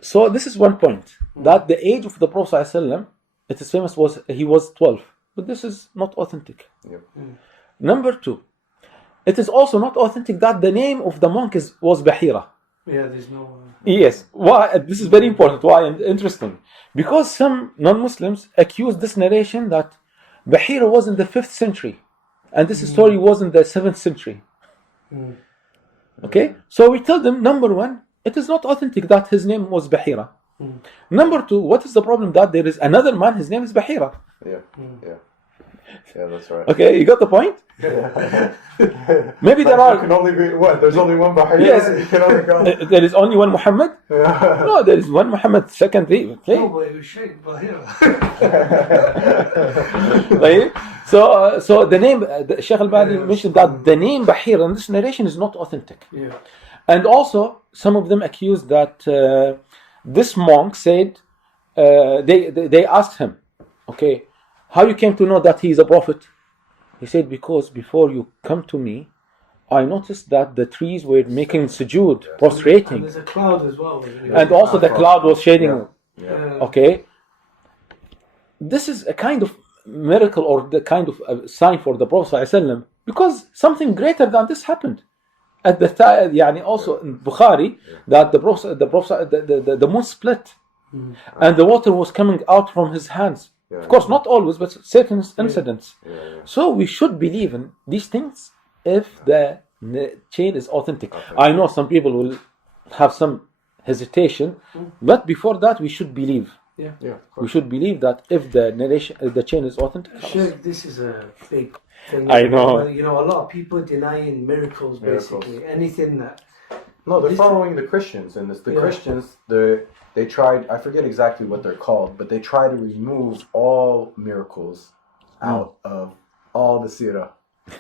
So this is one point, that the age of the Prophet ﷺ, it is famous he was 12, but this is not authentic. Number 2, it is also not authentic that the name of the monk was Bahira. Yeah, there's no. Yes, why? This is very important. Why? And interesting, because some non-Muslims accuse this narration that Bahira was in the 5th century, and this story was in the 7th century. Okay, so we tell them, number 1, it is not authentic that his name was Bahira. Number 2, what is the problem that there is another man, his name is Bahira? Yeah, that's right. Okay, you got the point? Maybe there can only be what? There's only one Bahira. Yes. There is only one Muhammad? No, there is one Muhammad, secondly. Okay. No, but it was Sheikh Bahira. So the name, Sheikh al-Albani mentioned that the name Bahira in this narration is not authentic. Yeah. And also, some of them accused that this monk said, they asked him, okay, how you came to know that he is a prophet? He said, because before you come to me, I noticed that the trees were making sujood, prostrating. And there's a cloud as well. And also the cloud was shading. Yeah. Okay. This is a kind of miracle or the kind of a sign for the Prophet ﷺ, because something greater than this happened. At the time, also in Bukhari, that the moon split and the water was coming out from his hands. Of course, not always, but certain incidents. So we should believe in these things if the chain is authentic. I know some people will have some hesitation, but before that, we should believe. We should believe that if the chain is authentic. Sheikh, this is a big thing. I know. A lot of people denying miracles, basically. Anything that. No, they're following the Christians, and it's the Christians. They tried. I forget exactly what they're called, but they try to remove all miracles out of all the Seerah.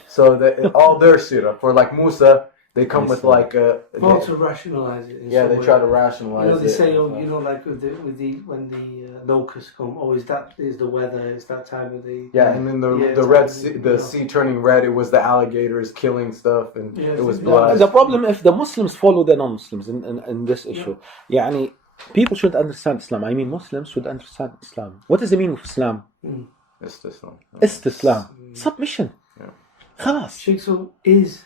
So that all their Seerah, for like Musa, they come with like a. Well, to rationalize it. They try to rationalize it. They say, like when the locusts come, is that is the weather? It's that time of the. Yeah, and then the Red Sea, the sea turning red. It was the alligators killing stuff, and it was blood. The problem if the Muslims follow the non-Muslims in this issue, people should understand Islam. Muslims should understand Islam. What is the meaning of Islam? Istislam. Submission. Khalas. Sheikh, so is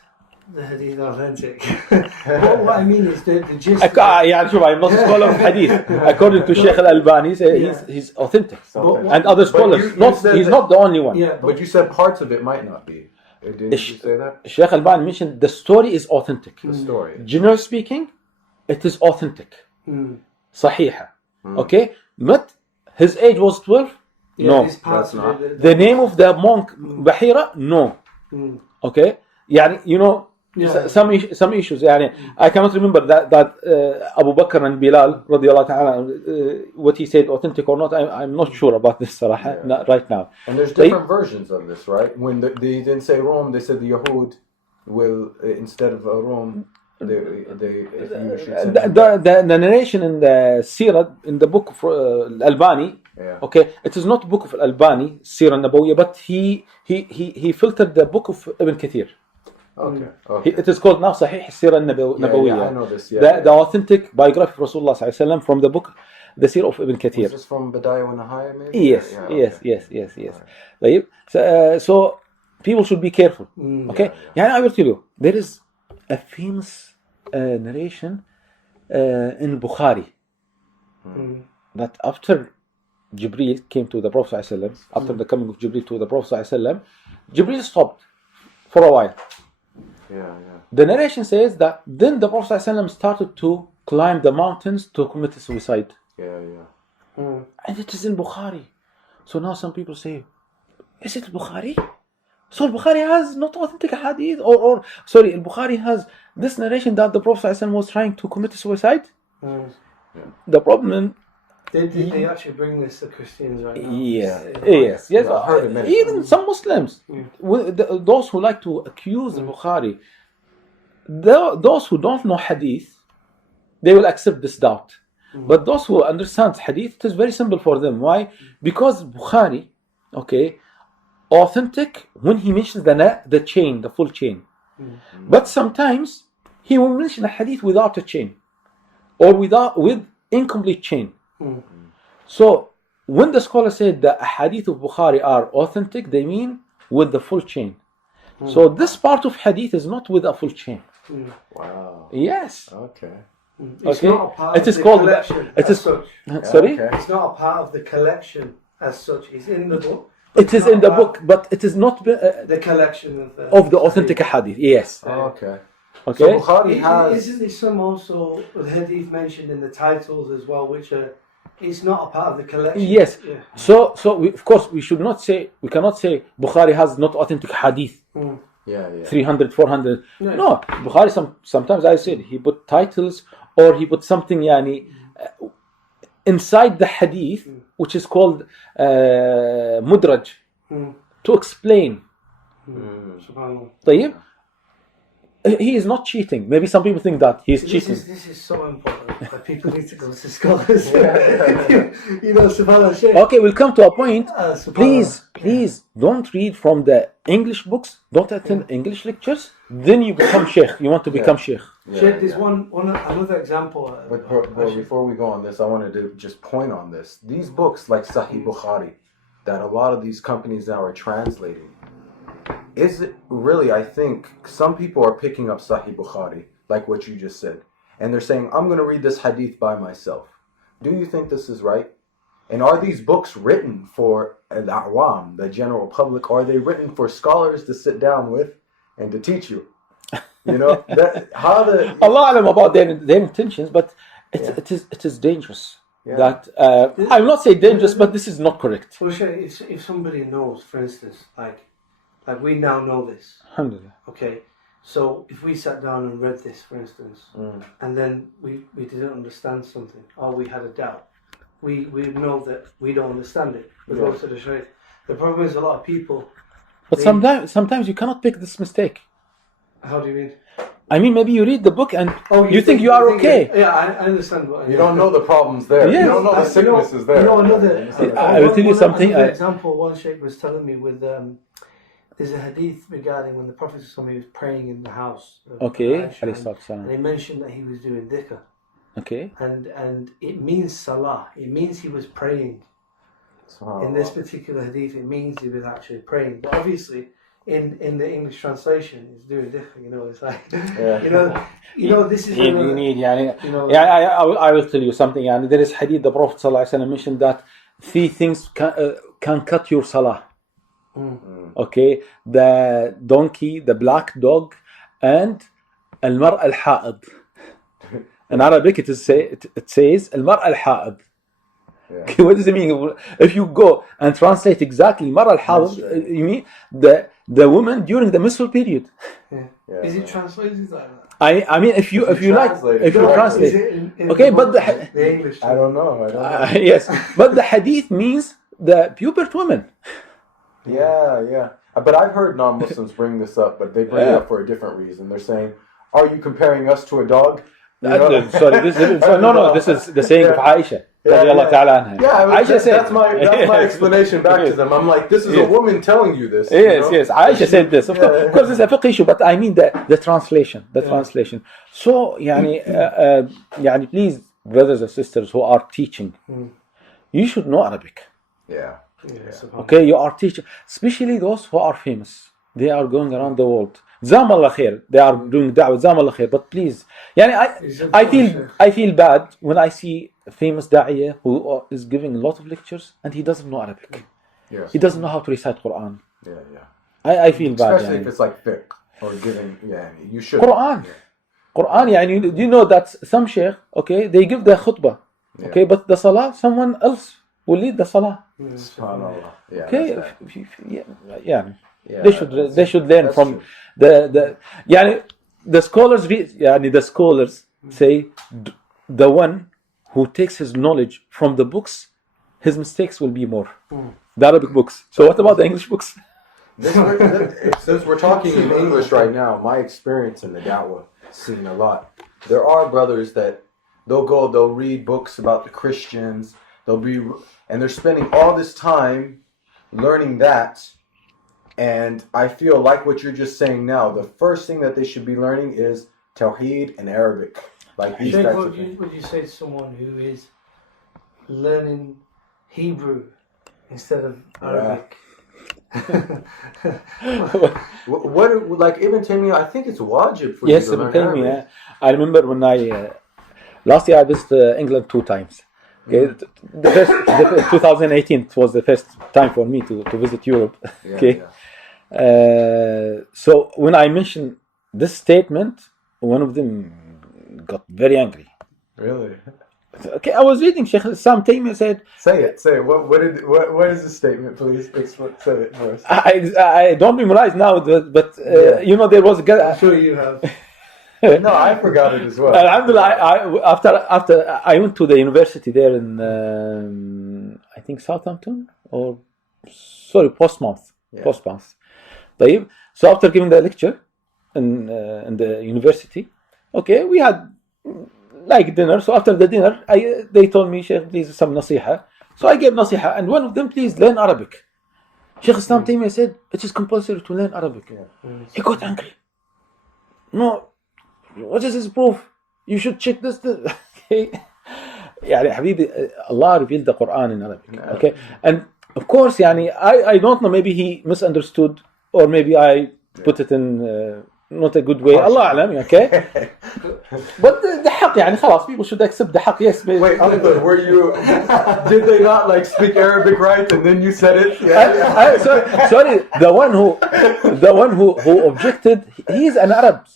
the Hadith authentic? what I mean is the gist. I'm not a scholar of Hadith. According to Sheikh al-Albani, he's authentic. And other scholars. He's not the only one. Yeah, but you said parts of it might not be. Didn't you say that? Sheikh al-Albani mentioned the story is authentic. The story. Generally speaking, it is authentic. Sahiha. Okay? But his age was 12? No. That's not. The name of the monk Bahira? No. Okay? some issues. يعني I cannot remember that Abu Bakr and Bilal radiallahu ta'ala, what he said authentic or not. I'm not sure about this صراحة, not right now. And there's different versions of this, right? When they didn't say Rome, they said the Yahud will, instead of Rome, the narration in the Seerah, in the book of Al-Albani, okay, it is not book of Al-Albani, Seerah Nabawiyya, but he filtered the book of Ibn Kathir. Okay. It is called now Sahih Seerah Nabawiyya. Yeah, I know this. Yeah, the authentic biography of Rasulullah sallallahu alaihi wasallam from the book, the Seerah of Ibn Kathir. Is this from Bidayah wa Nihaya, maybe? Yes. Right. So people should be careful. Okay. I will tell you, there is a famous narration in Bukhari that after Jibreel came to the Prophet ﷺ, after the coming of Jibreel to the Prophet ﷺ, Jibreel stopped for a while. The narration says that then the Prophet ﷺ started to climb the mountains to commit suicide. And it is in Bukhari. So now some people say, is it Bukhari? So Bukhari has not authentic hadith, or sorry, Bukhari has this narration that the Prophet ﷺ was trying to commit suicide. The problem. They actually bring this to Christians right now. Yes. I've heard it many even some Muslims, those who like to accuse the Bukhari, those who don't know hadith, they will accept this doubt. But those who understand hadith, it is very simple for them. Why? Because Bukhari, okay, authentic when he mentions the chain, the full chain. But sometimes he will mention a hadith without a chain, or with incomplete chain. So when the scholar said that a hadith of Bukhari are authentic, they mean with the full chain. So this part of hadith is not with a full chain. Wow. Yes. Okay. It's not a part it of is the called collection it as is such. Sorry? Okay. It's not a part of the collection as such. It's in the book. It is in the book, but it is not the collection of the authentic hadith. Yes. Okay. Okay. So Bukhari has. Isn't there some also hadith mentioned in the titles as well, which are it's not a part of the collection? Yes. Yeah. So of course we cannot say Bukhari has not authentic hadith. 300, 400. No, Bukhari sometimes I said he put titles or he put something inside the hadith which is called mudraj to explain. طيب. He is not cheating. Maybe some people think that he is cheating. This is so important that people need to go to scholars. Subhanallah, Sheikh. Okay, we'll come to a point. Please don't read from the English books. Don't attend English lectures. Then you become Sheikh. You want to become Sheikh. Sheikh, there's another example. But before we go on this, I wanted to just point on this. These books like Sahih Bukhari, that a lot of these companies now are translating. Is it really, I think some people are picking up Sahih Bukhari, like what you just said, and they're saying, I'm going to read this hadith by myself. Do you think this is right? And are these books written for al-awam, the general public, or are they written for scholars to sit down with and to teach you? Allah Alam about their intentions, but it is dangerous. That I will not say dangerous, but this is not correct. Well, if somebody knows, for instance, like we now know this. Alhamdulillah. Okay, so if we sat down and read this, for instance, and then we didn't understand something, or we had a doubt, we know that we don't understand it. We go to the Shaykh. The problem is a lot of people. But sometimes you cannot pick this mistake. How do you mean? I mean, maybe you read the book and you think you are okay. I understand. You don't know the problems there. Yes. You don't know the sickness is there. I will tell you something. Another example, one Sheikh was telling me with there's a hadith regarding when the Prophet was praying in the house. Okay. And he mentioned that he was doing dhikr. Okay. And it means salah. It means he was praying. In this particular hadith, it means he was actually praying. But obviously, in the English translation, it's doing dhikr. It's like this is. You need. I will tell you something. There is hadith. The Prophet ﷺ mentioned that 3 things can cut your salah. Okay, the donkey, the black dog, and المرأة الحائض. In Arabic, it says المرأة الحائض. Okay, what does it mean? If you go and translate exactly المرأة الحائض, you mean the the woman during the menstrual period. Is it translated like that? I mean, if you translate, okay, but the English. I don't know. yes, but the hadith means the pubert woman. Yeah. But I've heard non-Muslims bring this up, but they bring it up for a different reason. They're saying, "Are you comparing us to a dog?" Sorry, this is the saying of Aisha. Aisha said that's my explanation back to them. I'm like, this is a woman telling you this. Yes. Aisha said this. Of course, it's a fiqh issue, but I mean the translation. Translation. So, yani, please, brothers and sisters who are teaching, you should know Arabic. Yeah. Okay, you are teaching, especially those who are famous. They are going around the world. Jazakumullah khair. They are doing da'wah. Jazakumullah khair. But please, I feel bad when I see a famous da'iyah who is giving a lot of lectures and he doesn't know Arabic. Yes. He doesn't know how to recite Quran. Yeah. I feel bad. Especially if it's like fiqh or giving. You should. Quran. Do you know that some sheikh, okay, they give the khutbah, okay, but the salah, someone else will lead the salah. SubhanAllah. Yeah, okay, they should learn from true. the scholars. The scholars say the one who takes his knowledge from the books, his mistakes will be more. The Arabic books. So what about the English books? Since we're talking in English right now, my experience in the Dawah scene a lot. There are brothers that they'll read books about the Christians. And they're spending all this time learning that. And I feel like what you're just saying now, the first thing that they should be learning is Tawheed and Arabic. Like these types of things. Would you say to someone who is learning Hebrew instead of Arabic? What like Ibn Taymiyyah, I think it's wajib for you to learn Arabic. Yes, I remember when last year I visited England 2 times. Okay, the first 2018 was the first time for me to visit Europe. Okay, so when I mentioned this statement, one of them got very angry. Really? Okay, I was reading Sheikh Islam Taymiyyah said. Say it. What is the statement? Please explain. Say it first. I don't memorize now, but there was. I'm sure you have. No, I forgot it as well. Alhamdulillah, after I went to the university there in I think Southampton Portsmouth. Portsmouth. So after giving the lecture in the university, okay, we had like dinner. So after the dinner, they told me, Sheikh, please some nasiha. So I gave nasiha, and one of them, please learn Arabic. Sheikh Islam Taymiyyah said it is compulsory to learn Arabic. He got angry. No. What is his proof? You should check this. Okay. Habibi, Allah revealed the Quran in Arabic. Okay. And of course, I don't know, maybe he misunderstood or maybe I put it in not a good way. Allah alam, okay? But the haq, خلاص, people should accept the haq. Yes. Wait, were you, did they not speak Arabic right and then you said it? Sorry, the one who objected, he is an Arab.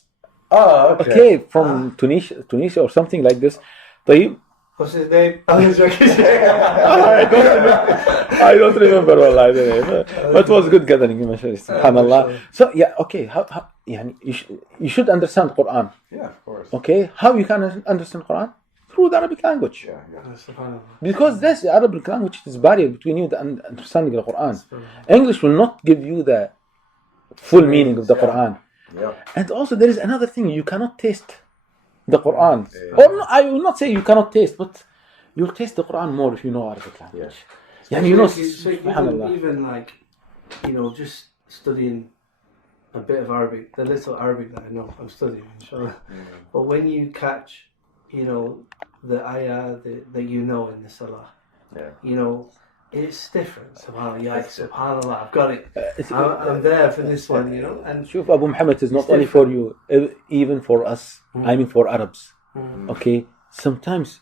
Okay, from Tunisia or something like this. What's his name? I don't remember والله the name. But it was good gathering, subhanallah. So okay, how you should understand Quran. Yeah, of course. Okay, how you can understand Quran? Through the Arabic language. Because this Arabic language is barrier between you and understanding the Quran. English will not give you the full meaning of the Quran. Yeah. And also there is another thing, you cannot taste the Quran. Or no, I will not say you cannot taste, but you'll taste the Quran more if you know Arabic language. Even just studying a bit of Arabic, the little Arabic that I know, I'm studying, inshallah. But when you catch, the ayah that you know in the salah, it's different. SubhanAllah, I've got it. I'm there for this one, And Shuf, Abu Muhammad is not only for you, even for us. I mean for Arabs. Okay, sometimes,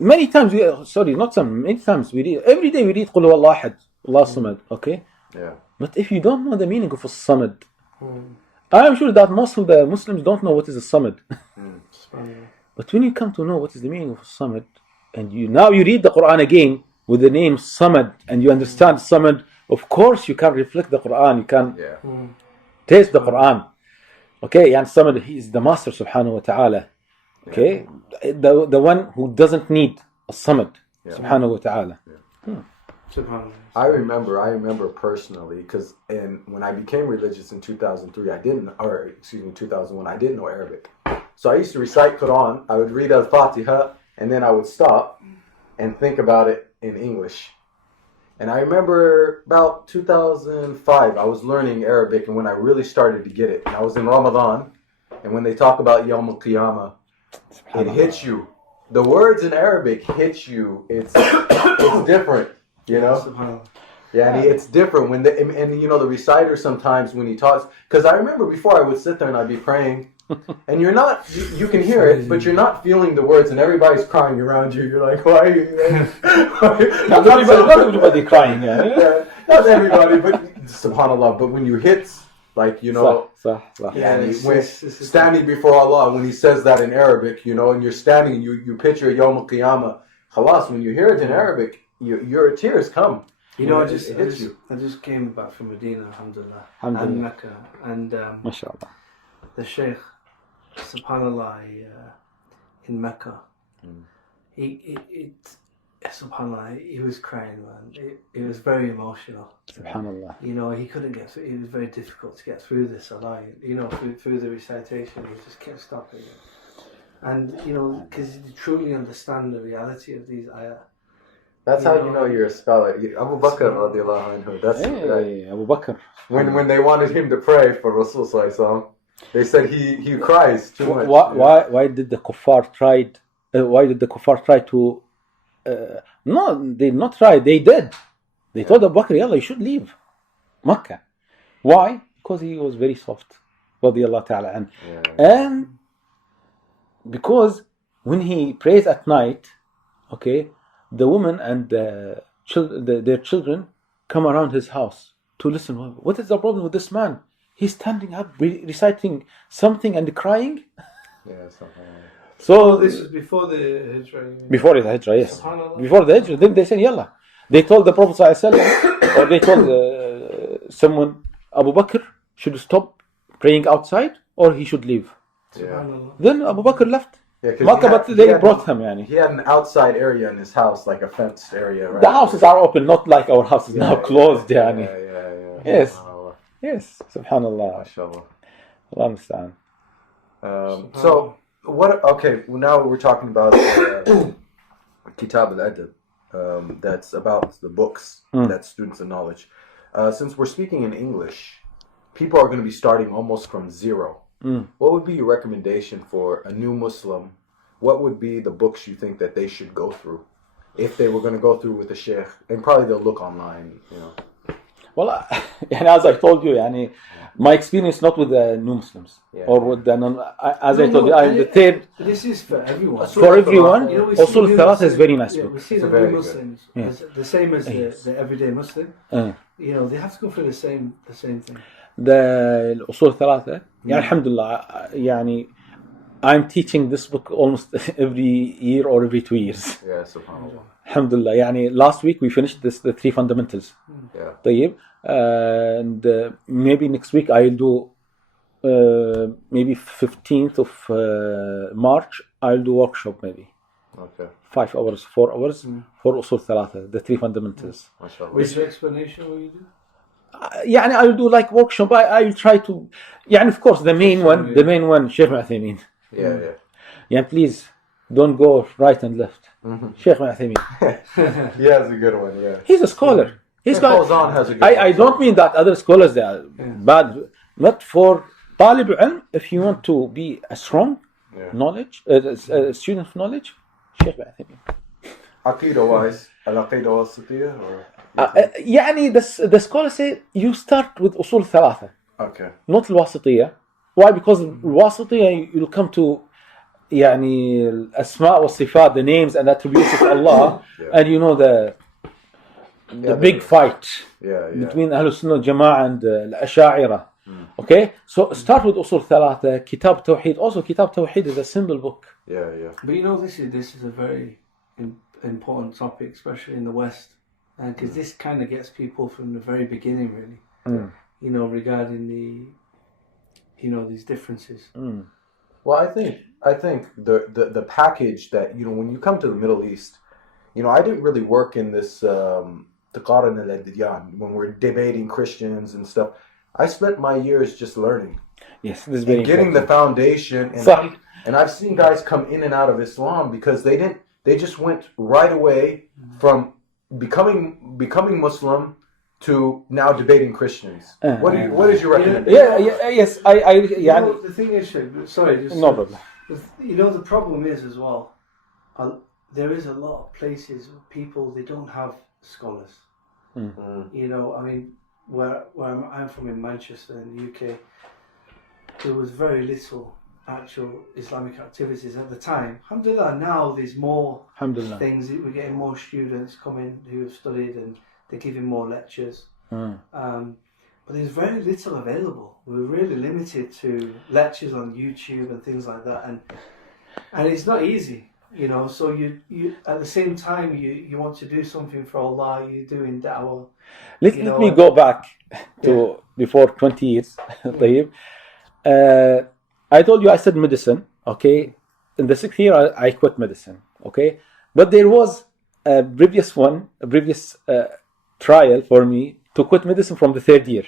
many times many times we read. Every day we read Qul huwallahu ahad, Allah samad. Okay. Yeah. But if you don't know the meaning of a samad, I am sure that most of the Muslims don't know what is a samad. But when you come to know what is the meaning of a samad, and you read the Quran again with the name Samad, and you understand Samad of course you can reflect the Quran, you can Yeah. taste the Quran. Okay, يعني somebody, he is the master subhanahu wa ta'ala. Okay, the one who doesn't need a samad subhanahu wa ta'ala. I remember personally, because when I became religious in 2003, 2001, I didn't know Arabic. So I used to recite Quran, I would read Al-Fatiha, and then I would stop and think about it in English. And I remember about 2005, I was learning Arabic, and when I really started to get it, and I was in Ramadan, and when they talk about Yawm al-Qiyamah, it hits you. The words in Arabic hit you. It's different, you know? Yeah, and it's different when the reciter sometimes when he talks, because I remember before I would sit there and I'd be praying, and you're not, you can hear it, but you're not feeling the words, and everybody's crying around you. You're like, why are you? Not everybody crying. Yeah, not everybody, but subhanallah. But when you hit, like, you know, when standing before Allah, when He says that in Arabic, you know, and you're standing, and you picture Yawm al-Qiyamah, khalas, when you hear it in Arabic, your tears come. You know, I just came back from Medina, alhamdulillah, and Mecca, and MashaAllah. The Sheikh, subhanallah, in Mecca, subhanallah, he was crying, man. It was very emotional. Subhanallah. You know, he couldn't get through. It was very difficult to get through this salah. You know, through the recitation, he just kept stopping it. And you know, because you truly understand the reality of these ayah. That's how you know you're a scholar. Abu Bakr radiallahu anhu. That's Abu Bakr. When they wanted him to pray for Rasul sallallahu alaihi wasallam, they said he cries too much. Why did the kuffar try? Why did the kuffar try to? No, they did not try. They did. They told Abu Bakr, "Yalla, you should leave Makkah." Why? Because he was very soft, radiyallahu ta'ala anhu, and because when he prays at night, okay, the woman and their children come around his house to listen. What is the problem with this man? He's standing up, reciting something and crying. Yeah, something. So this is before the Hijrah. Before the Hijrah, yes. Before the Hijrah, then they said, "Yalla." They told the Prophet ﷺ, or they told someone, Abu Bakr should stop praying outside, or he should leave. Yeah. Then Abu Bakr left. Yeah, Makkah, but they brought him. Yani. He had an outside area in his house, like a fenced area. Right? The houses are open, not like our houses now closed. Yani. Yeah. Yes. Yes. Subhanallah. MashaAllah. Allah understand. So what? Okay, well, now we're talking about Kitab al-Adab. That's about the books that students of knowledge. Since we're speaking in English, people are going to be starting almost from zero. What would be your recommendation for a new Muslim? What would be the books you think that they should go through if they were going to go through with the Sheikh? And probably they'll look online, you know. Well, as I told you, my experience not with the new Muslims or with the non. As I told you, I'm the third. This is for everyone. For everyone, Usul Thalatha is very nice book. We see the new Muslims the same as the everyday Muslim. You know, they have to go through the same thing. The Usul Thalatha, alhamdulillah, I'm teaching this book almost every year or every 2 years. Yeah, subhanAllah. Alhamdulillah, last week we finished the three fundamentals. Yeah. طيب. And maybe next week I'll do maybe 15th of March I'll do workshop maybe. Okay. 5 hours, 4 hours for Usul Thalatha, the three fundamentals. Which explanation will you do? I will do like workshop. I will try to. Of course, the main one, Sheikh Uthaymeen. Yeah. Please don't go right and left. Sheikh Uthaymeen. He has a good one. Yeah. He's a scholar. He's Fawzan has a good I don't mean that other scholars they are bad. Not for Talib Ilm. If you want to be a strong knowledge, a student of knowledge, Sheikh Uthaymeen. Aqidah wise, al-Aqidah wasitiyah or. The scholars say you start with Usul Thalatha. Okay. Not al-Wasitiyah. Why? Because al-Wasitiyah you'll come to al-Asma' wa-Sifat, the names and attributes of Allah, and you know the big fight between Ahlul Sunnah Jama'ah and al-Asha'ira. Okay? So start with Usul Thalatha, Kitab Tawheed. Also Kitab Tawheed is a simple book. Yeah. But this is a very important topic, especially in the West. because this kind of gets people from the very beginning, really. You know, regarding these differences. Well, I think the package that, you know, when you come to the Middle East, you know, I didn't really work in this taqaran al-adyan when we're debating Christians and stuff. I spent my years just learning. Yes, this is very getting important. the foundation, and I've seen guys come in and out of Islam because they just went right away from becoming Muslim to now debating Christians. What is your recommendation? Yes, the thing is, sorry, no problem. You know, the problem is as well, there is a lot of places where people, they don't have scholars. You know, I mean, where I'm from in Manchester in the UK, there was very little actual Islamic activities at the time. Alhamdulillah, now there's more things. We're getting more students coming who have studied and they're giving more lectures. But there's very little available. We're really limited to lectures on YouTube and things like that, and it's not easy, you know. So you at the same time you want to do something for Allah, you're doing da'wah. Let me go back to before 20 years. I told you I studied medicine, okay? In the 6th year I quit medicine, okay? But there was a previous trial for me to quit medicine from the 3rd year,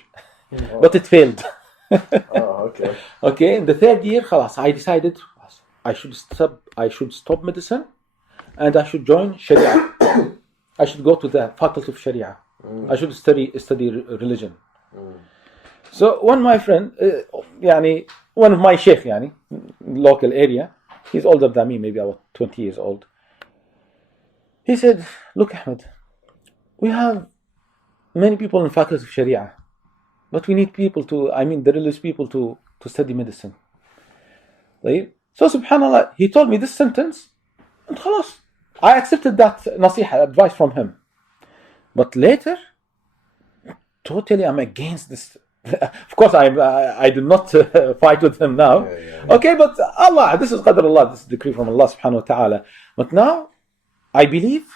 but it failed. Okay. Okay, in the 3rd year, خلاص, I decided I should stop medicine, and I should join Sharia. I should go to the faculty of Sharia. I should study religion. So one my friend, one of my sheikh, local area, he's older than me, maybe about 20 years old. He said, "Look, Ahmed, we have many people in faculty of Sharia, but we need people the religious people to study medicine." Right? So subhanallah, he told me this sentence, and خلاص, I accepted that nasiha, advice from him. But later, totally I'm against this. Of course, I do not fight with him now. Okay, but Allah, this is qadr Allah, this is decree from Allah subhanahu wa ta'ala. But now, I believe,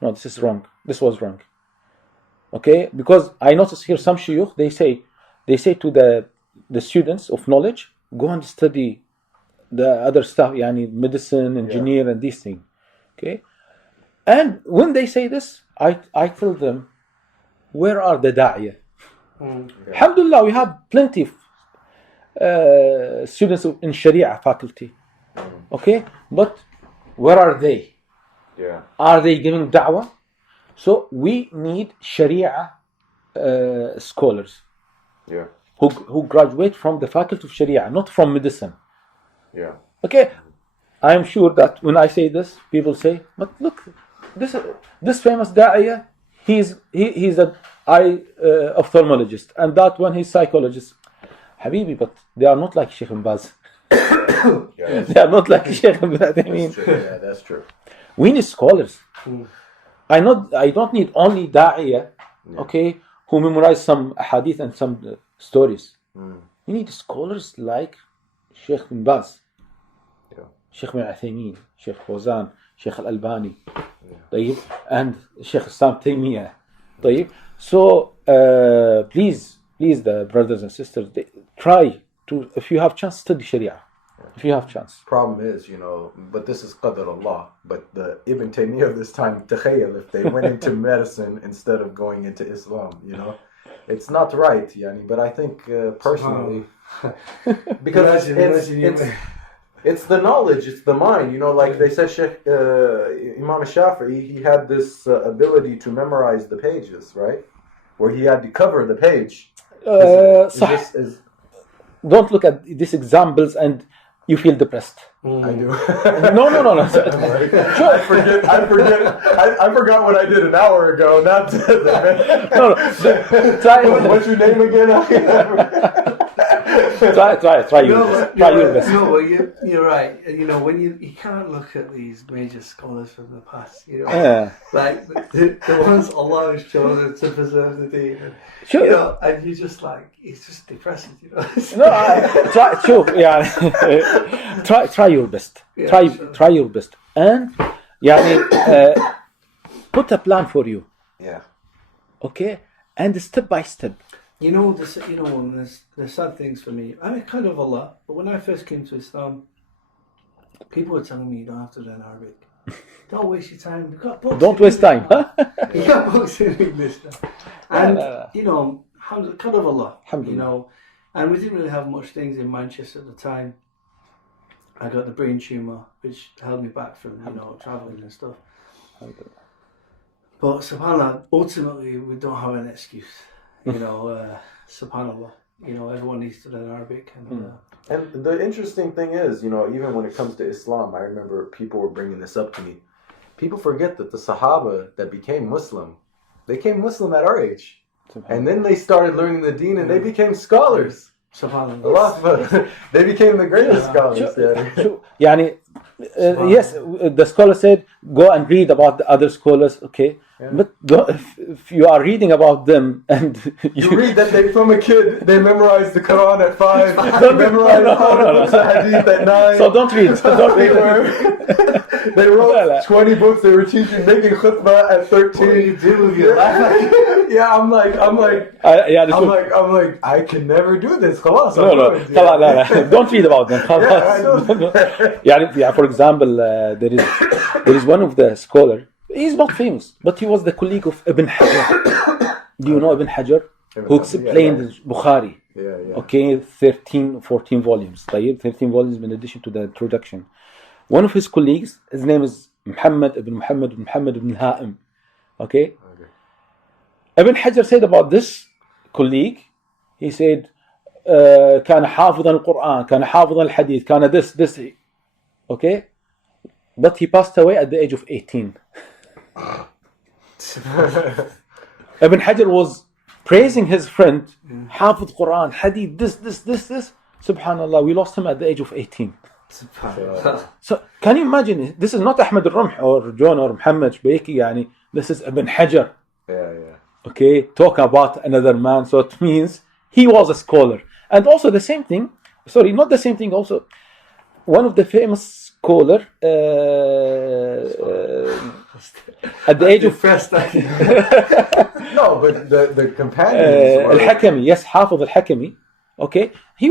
no, this is wrong. This was wrong. Okay, because I notice here some shuyukh, they say to the students of knowledge, go and study the other stuff, medicine, engineer, and these things. Okay, and when they say this, I tell them, where are the da'iyah? Alhamdulillah, we have plenty of students in Sharia faculty. Okay, but where are they? Are they giving da'wah? So we need Sharia scholars who graduate from the faculty of Sharia, not from medicine. Okay, I am sure that when I say this, people say, "But look, this famous da'iyah, he's an eye ophthalmologist, and that one he's psychologist." Habibi, but they are not like Sheikh Baz. They are not like Sheikh Baz. That's true. We need scholars. I don't need only da'iyah, okay, who memorize some hadith and some stories. We need scholars like Sheikh bin Baz, Sheikh bin Uthaymeen, Sheikh Fawzan, Sheikh al-Albani, and Sheikh Islam Taymiyyah. So please, the brothers and sisters, try to, if you have chance, study Sharia. If you have chance. Problem is, but this is qadr Allah. But the Ibn Taymiyyah of this time, takhayal, if they went into medicine instead of going into Islam, it's not right, But I think personally, because it's the knowledge, it's the mind, like they said, Sheikh Imam Shafi'i, he had this ability to memorize the pages, right? Where he had to cover the page. Don't look at these examples and you feel depressed. I do. No. I forgot what I did an hour ago. Not what's your name again? Try your best. No, well, you're right. When you can't look at these major scholars from the past, like the ones Allah has chosen to preserve the deen. Sure. And you just it's just depressing, Try your best. Try your best, and put a plan for you. Yeah. Okay, and step by step. You know, the sad things for me. I'm kind of Allah, but when I first came to Islam, people were telling me you don't have to learn Arabic. Don't waste your time. You've got books. Don't waste time. Huh? You got books in English now. And you know, kind of Allah. You know, and we didn't really have much things in Manchester at the time. I got the brain tumor, which held me back from traveling and stuff. But subhanallah, ultimately we don't have an excuse. You know, subhanallah. You know, everyone needs to learn Arabic. And the interesting thing is, you know, even when it comes to Islam, I remember people were bringing this up to me. People forget that the Sahaba that became Muslim, they came Muslim at our age. And then they started learning the deen and they became scholars. SubhanAllah. They became the greatest scholars. Yani, yes, the scholar said, go and read about the other scholars, okay? Yeah. But if you are reading about them and you read that they, from a kid, they memorized the Quran at 5, they memorized Hadith at 9. So don't read. They wrote 20 books they were teaching, making khutbah at 13. What do you do with your life? Yeah, I'm like, I can never do this. خلاص. No. Don't read about them. Yeah, for example, there is one of the scholars. He's not famous, but he was the colleague of Ibn Hajar. Do you know Ibn Hajar? Who explained Bukhari. Yeah. Okay, 14 volumes. 13 volumes in addition to the introduction. One of his colleagues, his name is Muhammad ibn Ha'im. Okay? Ibn Hajar said about this colleague, he said, كان حافظا القرآن, كان حافظا الحديث, كان this. Okay? But he passed away at the age of 18. Ibn Hajar was praising his friend, حافظ Quran, Hadith, this. Subhanallah, we lost him at the age of 18. So can you imagine? This is not Ahmed al-Rumh or John or Muhammad Shbaiki. Yani, this is Ibn Hajar. Yeah. Okay, talk about another man. So it means he was a scholar. And also the same thing. Sorry, not the same thing. Also, one of the famous scholar at the age of no, but the companions. Al-Hakami, yes, Hafiz al-Hakami. Okay, he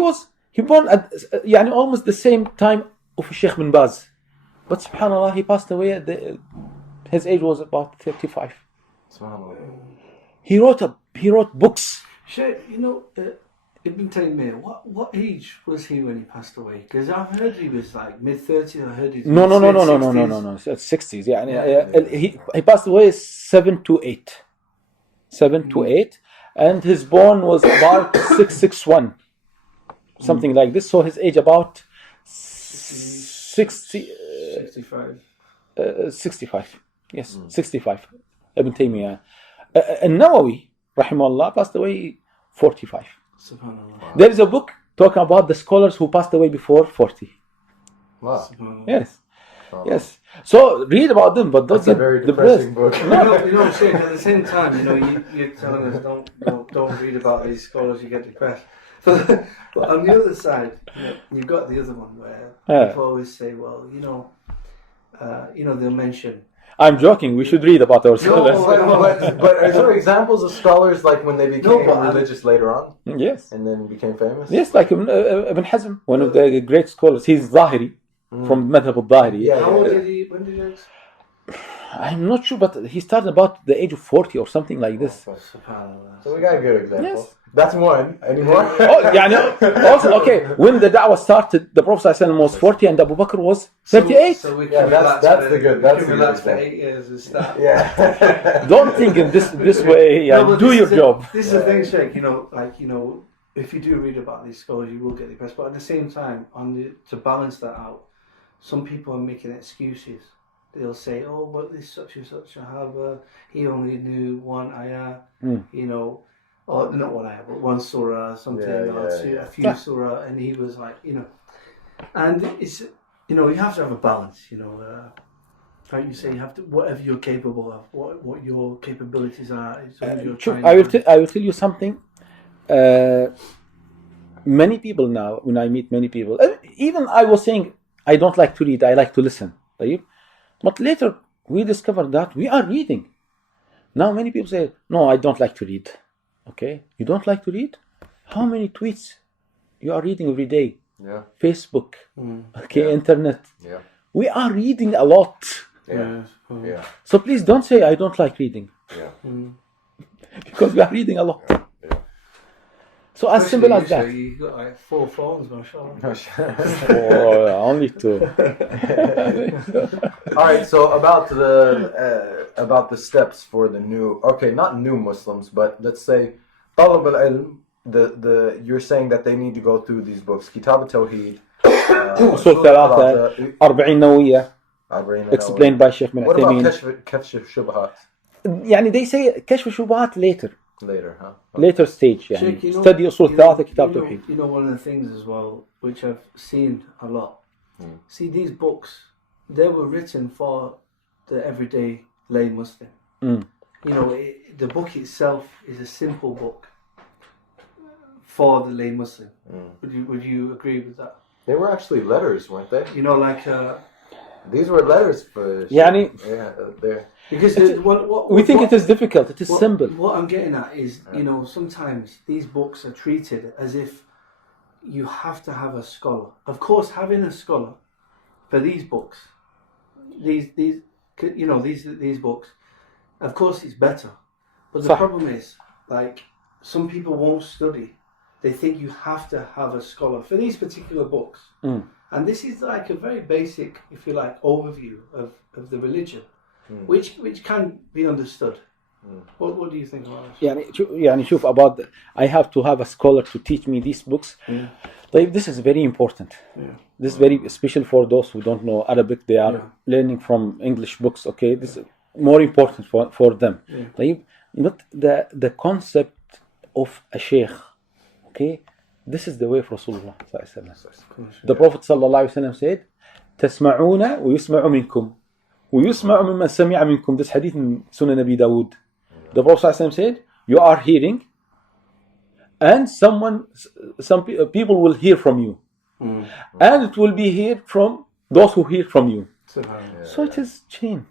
born at almost the same time of Sheikh bin Baz, but subhanallah, he passed away at his age was about 35. Subhanallah. He wrote books. Sheikh, Ibn Taymiyyah, what age was he when he passed away? Because I've heard he was like mid-30s. I heard he was no. It's 60s. He passed away 7 to 8, and his born was about 661. Something like this. So his age about 65. 65. Yes, 65. Ibn Taymiyyah. And Nawawi, rahimahullah, passed away 45. Subhanallah. There is a book talking about the scholars who passed away before 40. Wow. Yes. Yes. So read about them, but that's a very depressing book. Sheikh, at the same time, you're telling us don't read about these scholars, you get depressed. But on the other side, you've got the other one where people always say, well, they'll mention. I'm joking. We should read about our scholars. But are there examples of scholars like when they became religious later on? Yes. And then became famous? Yes, like Ibn Hazm, one of the great scholars. He's Zahiri, from Madhab al-Zahiri. How old did he? When did he? I'm not sure, but he started about the age of 40 or something like this. So we got a good example. Yes. That's one. Any more? Also, okay, when the da'wah started, the Prophet ﷺ was 40 and Abu Bakr was 38. So we can that's the good. That's the good for 8 years and stuff. Yeah. Don't think in this way. Do your job. This is the thing, Sheikh. If you do read about these scholars, you will get depressed. But at the same time, to balance that out, some people are making excuses. They'll say, "Oh, but this such and such Sahaba, he only knew one ayah, or not one ayah, but one surah, something, a few surah," and he was like, and it's, you have to have a balance, like you say, you have to, whatever you're capable of, what your capabilities are. I will tell you something. Many people now, when I meet many people, even I was saying, I don't like to read, I like to listen. But later we discovered that we are reading. Now many people say, no, I don't like to read. Okay, you don't like to read? How many tweets you are reading every day? Yeah. Facebook, okay, internet. Yeah. We are reading a lot. Yeah. Yeah. So please don't say I don't like reading. Yeah. Because we are reading a lot. Yeah. So as simple as that. You got like 4 phones, mashallah. Oh, only 2. All right. So about the steps for the new, not new Muslims, but let's say طلب العلم. You're saying that they need to go through these books. Kitab al-Tawheed. أصول 3 40 نووية. Explained by Sheikh Ahmed al-Rumh. What about كشف الشبهات? يعني they say كشف الشبهات later. Later, huh? Later stage. يعني Sheikh, study أصول 3 كتاب توحيد. You know, one of the things as well, which I've seen a lot. See, these books, they were written for the everyday lay Muslim. You know, the book itself is a simple book for the lay Muslim. Would you agree with that? They were actually letters, weren't they? You know, like these were letters for. يعني there. Because we think it is difficult. It is simple. What I'm getting at is, you know, sometimes these books are treated as if you have to have a scholar. Of course, having a scholar for these books, these books, of course, it's better. But the problem is, like, some people won't study. They think you have to have a scholar for these particular books. And this is like a very basic, if you like, overview of the religion, which can be understood. What do you think about it? يعني شوف about I have to have a scholar to teach me these books. This is very important. This is very special for those who don't know Arabic. They are learning from English books. Okay, this is more important for them. Not the concept of a sheikh. Okay, this is the way of Rasulullah sallallahu alaihi wasallam. The Prophet sallallahu alaihi wasallam said, "تسمعون ويسمع منكم ويسمع ممن سمع منكم." This hadith in Sunan Abi Dawud. The Prophet sallallahu alaihi wasallam said, "You are hearing, and some people will hear from you, and it will be heard from those who hear from you." So it is chain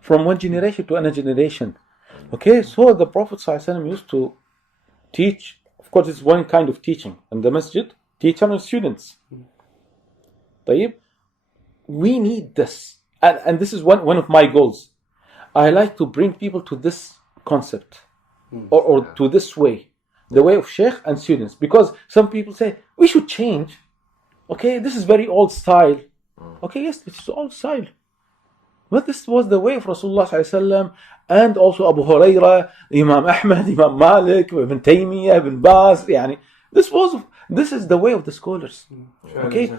from one generation to another generation. Okay, so the Prophet sallallahu alaihi wasallam used to teach. Of course, it's one kind of teaching. And the masjid, teacher and students. We need this. And this is one of my goals. I like to bring people to this concept. Or to this way. The way of sheikh and students. Because some people say, we should change. Okay, this is very old style. Okay, yes, it's old style. But this was the way of Rasulullah sallallahu alaihi wasallam, and also Abu Hurairah, Imam Ahmad, Imam Malik, Ibn Taymiyyah, Ibn Baz. يعني, this is the way of the scholars. Okay,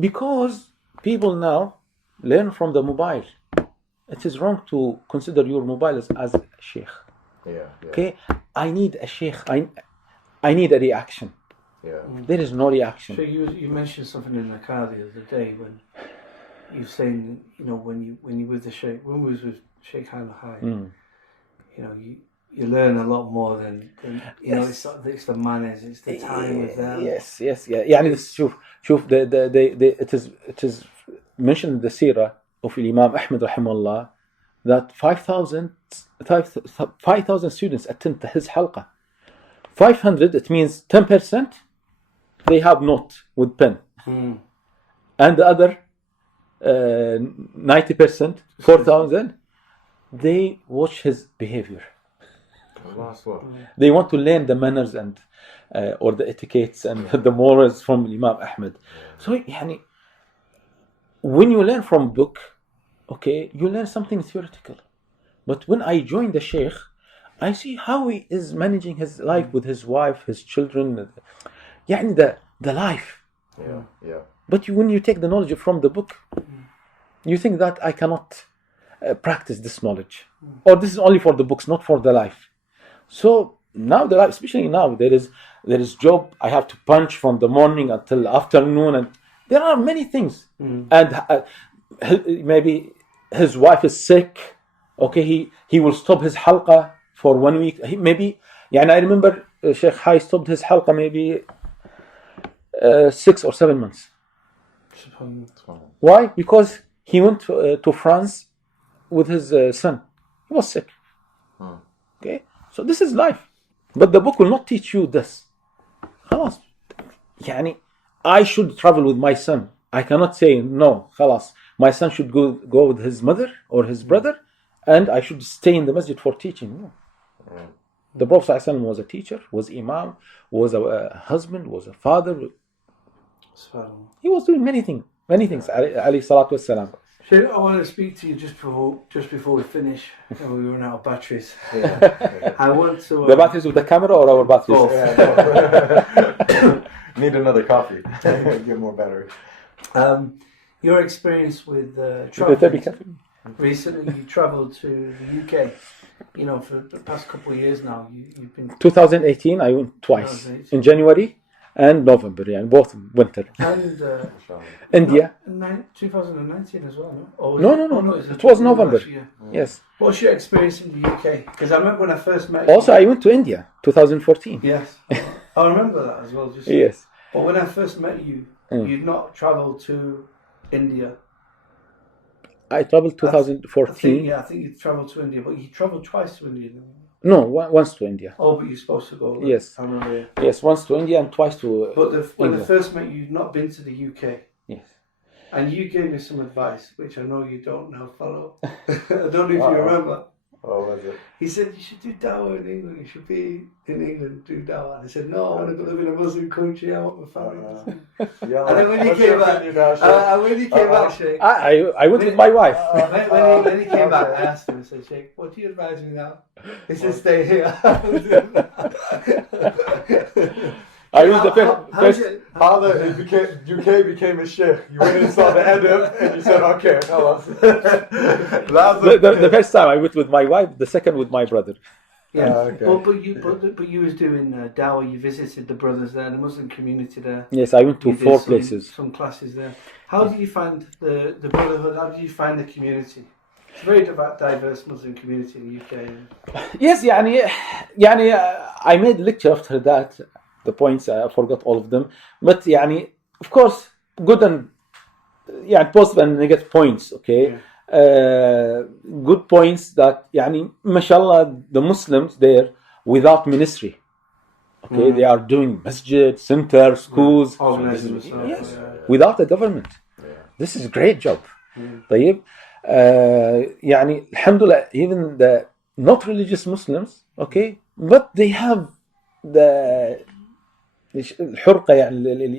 because people now learn from the mobile. It is wrong to consider your mobile as a sheikh. Okay, I need a sheikh. I need a reaction. There is no reaction. So you mentioned something in the car the other day when you're saying, you know, when you with the sheikh, when we was with Sheikh Ahmed al-Rumh, you know, you learn a lot more than you know. It's the manners, it's the time with them. Yes. يعني شوف it is mentioned in the Seerah of Imam Ahmed rahimahullah that 5,000 students attend his halqa. 500, it means 10%. They have note with pen, and the other 90%, 4,000, they watch his behavior. They want to learn the manners and or the etiquettes and the morals from Imam Ahmed. So يعني, when you learn from book, okay, you learn something theoretical. But when I join the sheikh, I see how he is managing his life with his wife, his children. يعني the life. But when you take the knowledge from the book, you think that I cannot practice this knowledge, or this is only for the books, not for the life. So now the life, especially now, there is job. I have to punch from the morning until afternoon, and there are many things. And maybe his wife is sick. Okay, he will stop his halqa for 1 week. Maybe, يعني I remember Sheikh Hai stopped his halqa maybe 6 or 7 months. Why? Because he went to France with his son. He was sick. Okay, so this is life, but the book will not teach you this. خلاص. يعني I should travel with my son. I cannot say no. خلاص. My son should go with his mother or his brother, and I should stay in the masjid for teaching. No. The Prophet ﷺ was a teacher, was imam, was a husband, was a father. He was doing many things. Alayhi salatu wassalam. Sheikh, I want to speak to you just before we finish, and we run out of batteries. I want to. The batteries with the camera or our batteries? Both. Need another coffee. Get more battery. Your experience with traveling. Recently, you travelled to the UK. You know, for the past couple of years now, you've been. 2018, I went twice in January and November, both winter. And India. 2019 as well, no? Or No. It was November. Yes. What's your experience in the UK? Because I remember when I first met you. Also, I went to India, 2014. Yes. I remember that as well. Yes. But when I first met you, you'd not travelled to India. I travelled 2014. I think you travelled to India, but you travelled twice to India. No, once to India. Oh, but you're supposed to go. Yes. I remember. Yes, once to India and twice to. But when I first met you, you'd not been to the UK. Yes. And you gave me some advice, which I know you don't now follow. I don't know if you remember. Oh, was it? He said, you should do Dawah in England. You should be in England, do Dawah. And I said, no, I want to go live in a Muslim country. I want my family to see. And then when he came back, Sheikh. I went with my wife. When he came back, I asked him, I said, Sheikh, what do you advise me now? He said, stay here. I was the first how the UK became a sheikh. You went and saw the adab and you said, okay, the first time I went with my wife, the second with my brother. Yeah, okay. But you was doing Dawah. You visited the brothers there, the Muslim community there. Yes, I went to 4 places. Some classes there. How did you find the brotherhood? How did you find the community? It's a very diverse Muslim community in the UK. Yes, I made a lecture after that. The points, I forgot all of them. But of course, good and positive and negative points, okay? Yeah. Good points that, mashallah, the Muslims there, without ministry, okay? They are doing masjid, center, schools. Yes, without the government. Yeah. This is a great job. طيب, alhamdulillah, even the not religious Muslims, okay? But they have the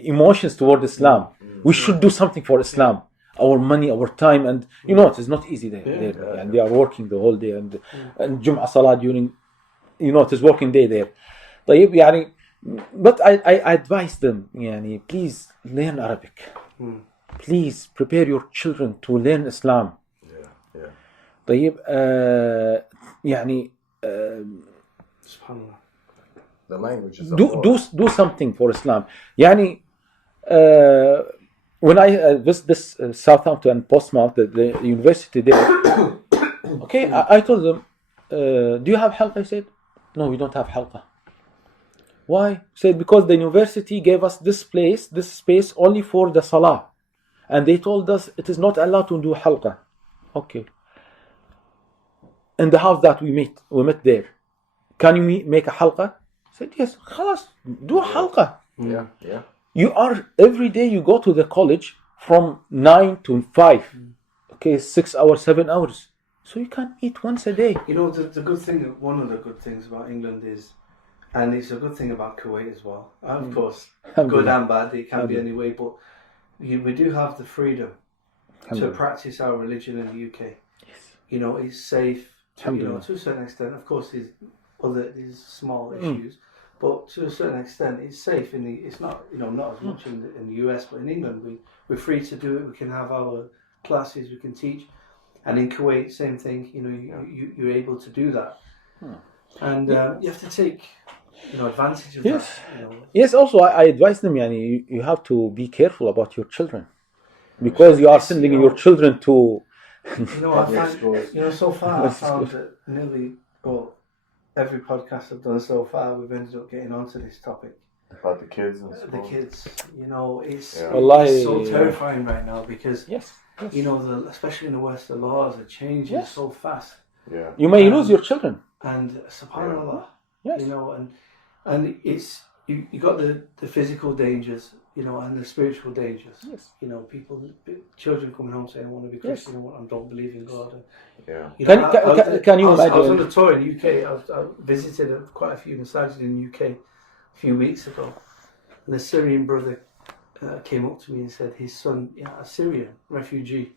emotions toward Islam. We should do something for Islam. Our money, our time, and it is not easy there. And they are working the whole day, and Jum'ah Salah during, it is working day there. But I advise them, please learn Arabic. Please prepare your children to learn Islam. Subhanallah. The language is do something for Islam. When I visit this Southampton and Portsmouth, the university there, okay, I told them, do you have halqa? I said, no, we don't have halqa. Why? I said, because the university gave us this space only for the salah, and they told us it is not allowed to do halqa. Okay. In the house that we met there, can you make a halqa? I said, yes, خلاص, do a halqa. Yeah. You are, every day you go to the college from 9 to 5. Okay, 6 hours, 7 hours. So you can eat once a day. The good thing, one of the good things about England is, and it's a good thing about Kuwait as well, of course, good and bad, it can be anyway, but we do have the freedom to practice our religion in the UK. Yes. It's safe, to a certain extent. Of course, there's small issues. But to a certain extent, it's safe. It's not, not as much in the US, but in England, we're free to do it. We can have our classes, we can teach, and in Kuwait, same thing. You're able to do that, and you have to take, advantage of that. Yes. Also, I advise them. You have to be careful about your children, because you are sending your children to. So far I found that nearly every podcast I've done so far, we've ended up getting onto this topic about the kids and school. The kids, it's so terrifying right now because especially in the West, the laws are changing so fast. Yeah. You may lose your children. And subhanallah, Yes. you know, and it's you got the physical dangers, you know, and the spiritual dangers. Yes. You know, children coming home saying, "I want to be Christian, I don't believe in God." And, Yeah. you know, Can you imagine? I was on a tour in the UK. I visited quite a few massages in the UK a few weeks ago, and a Syrian brother came up to me and said his son, a Syrian refugee,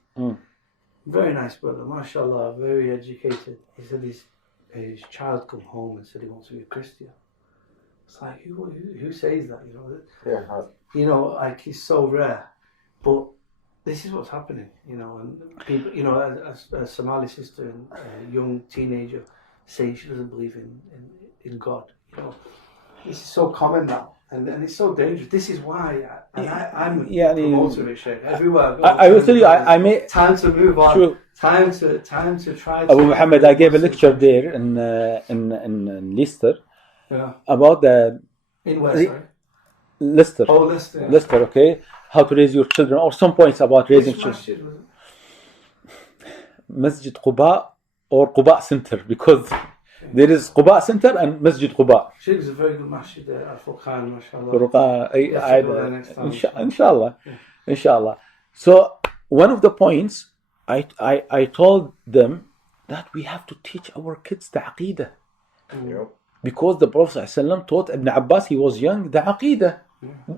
very nice brother, mashallah, very educated. He said his child come home and said he wants to be a Christian. It's like who says that? You know, Yeah. you know, like it's so rare, but this is what's happening. You know, and people, you know, a Somali sister and a young teenager saying she doesn't believe in God. You know, this is so common now, and it's so dangerous. This is why I'm a promoter of it, Sheikh. Everywhere I go, I will tell you, I may time to move on. Sure. Time to try. Abu Muhammad, I gave a lecture there in Leicester about the in where, sorry? Leicester. Oh, Leicester. Leicester, okay. How to raise your children, or some points about raising children. Masjid Quba or Quba Center, because there is Quba Center and Masjid Quba. Sheikh is a very good masjid there, Al-Furqan, Inshallah. Inshallah. So one of the points I told them that we have to teach our kids the Aqidah. Because the Prophet ﷺ taught Ibn Abbas, he was young, the Aqidah.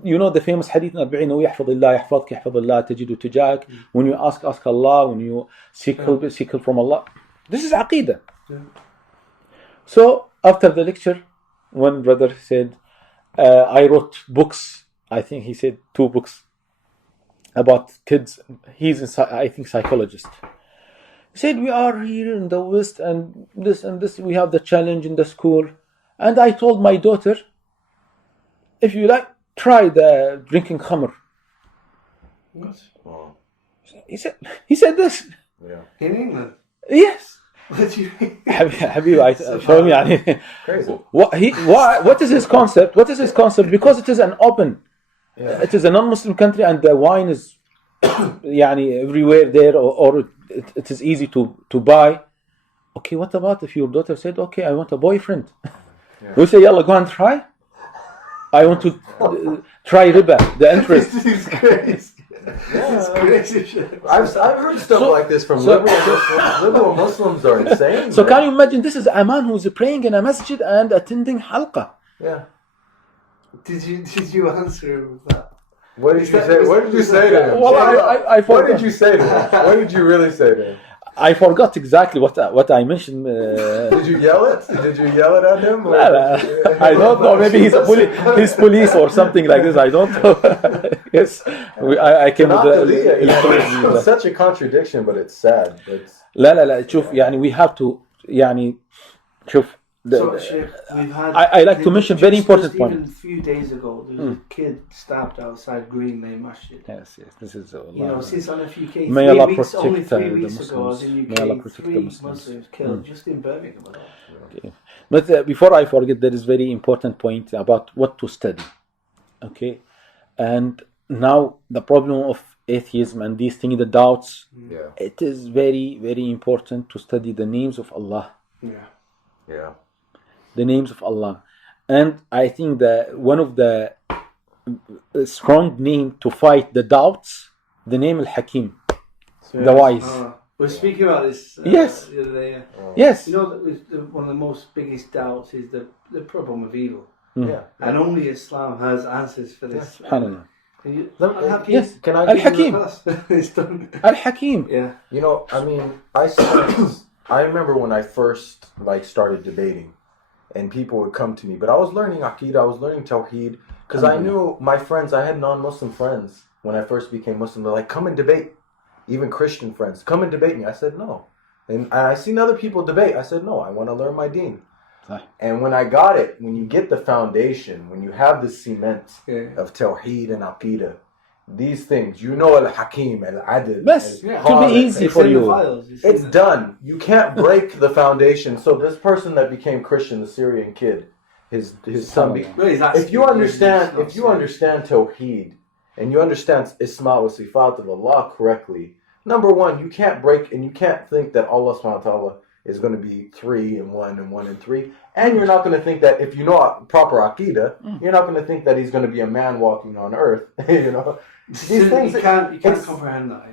You know the famous hadith, يحفظ الله يحفظك يحفظ الله تجد تجاهك. When you ask Allah. When you seek help from Allah. This is Aqidah. So after the lecture, one brother said, I wrote books. I think he said 2 books about kids. He's I think psychologist. He said, we are here in the West and this. We have the challenge in the school. And I told my daughter, if you like, try the drinking khamr. What? Wow. He said this. Yeah. In England? Yes. What do you mean? Habib, show me. Crazy. What is his concept? What is his concept? Because it is an open, it is a non-Muslim country, and the wine is everywhere there, or it is easy to buy. Okay, what about if your daughter said, okay, I want a boyfriend? You say, yalla, go and try. I want to try riba, the interest. This is crazy. It's crazy. I've heard stuff like this from liberal Muslims are insane. So can you imagine, this is a man who's praying in a masjid and attending halqa. Yeah. Did you answer with that? What did you say? What did you say to him? Well, I forgot. What did you say to him? What did you really say to him? I forgot exactly what I mentioned. Did you yell it? Did you yell it at him? No. I don't know. Maybe he's police or something like this. I don't know. Yes, I came with it's such a contradiction, but it's sad. لا شوف we have to شوف. So, Sheikh, we've had. I like to mention very important point. Even a few days ago, there was a kid stabbed outside Green Lane Masjid. Yes, this is. Since on FUK, May Allah protect only 3 the weeks ago, I was in May Allah UK, protect 3 the Muslims. Muslims killed just in Birmingham. Okay. But before I forget, there is very important point about what to study. Okay, and now the problem of atheism and these things, the doubts. It is very, very important to study the names of Allah. Yeah. The names of Allah, and I think that one of the strong name to fight the doubts, the name Al-Hakim, the wise. We're speaking about this yes. the other day. Yes. You know, one of the most biggest doubts is the problem of evil. Yeah. And only Islam has answers for this. Subhanallah. Al-Hakim. Yes. Can I Al-Hakim. It's done. Al-Hakim. Yeah. You know, I mean, I remember when I first started debating, and people would come to me, but I was learning Aqidah, I was learning Tawheed, because I knew my friends, I had non-Muslim friends when I first became Muslim. They're like, come and debate. Even Christian friends, come and debate me. I said no. And I seen other people debate. I said no, I want to learn my deen. And when I got it, when you get the foundation, when you have the cement of Tawheed and Aqidah, these things, Al-Hakim, Al-Adl. Yes, it will be easy for you. It's done. You can't break the foundation. So this person that became Christian, the Syrian kid, his son. If you understand Tawheed and you understand Isma wa Sifat of Allah correctly, number one, you can't break and you can't think that Allah subhanahu wa ta'ala is going to be 3 and 1 and 1 and 3. And you're not going to think that if you know proper Aqidah, you're not going to think that he's going to be a man walking on earth. You know, these things you can't comprehend that.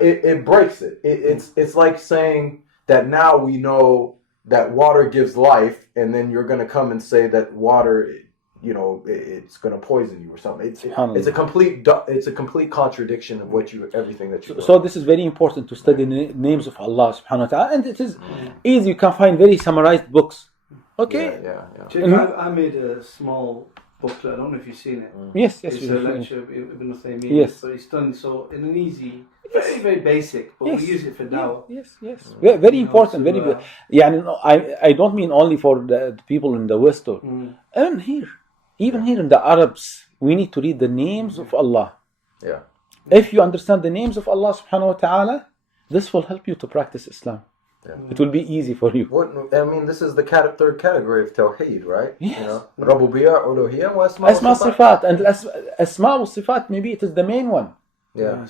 It breaks it. It's like saying that now we know that water gives life, and then you're going to come and say that water, you know, it's going to poison you or something. It's a complete contradiction of everything that you. So this is very important to study the names of Allah subhanahu wa ta'ala, and it is easy. You can find very summarized books. Okay. Yeah. I made a small booklet. I don't know if you've seen it. Yes. It's a lecture of Ibn Uthaymeen. Yes. So it's done so in an easy, very, very basic, but we use it for Dawah. Yes. Very important. Very good. I don't mean only for the people in the West or even here in the Arabs, we need to read the names of Allah. Yeah. If you understand the names of Allah subhanahu wa ta'ala, this will help you to practice Islam. Yeah. It will be easy for you. This is the third category of Tawheed, right? Yes. You know, Rububiyyah, Uluhiyyah, wa Asma wa Sifat. And Asma wa Sifat, maybe it is the main one. Yeah.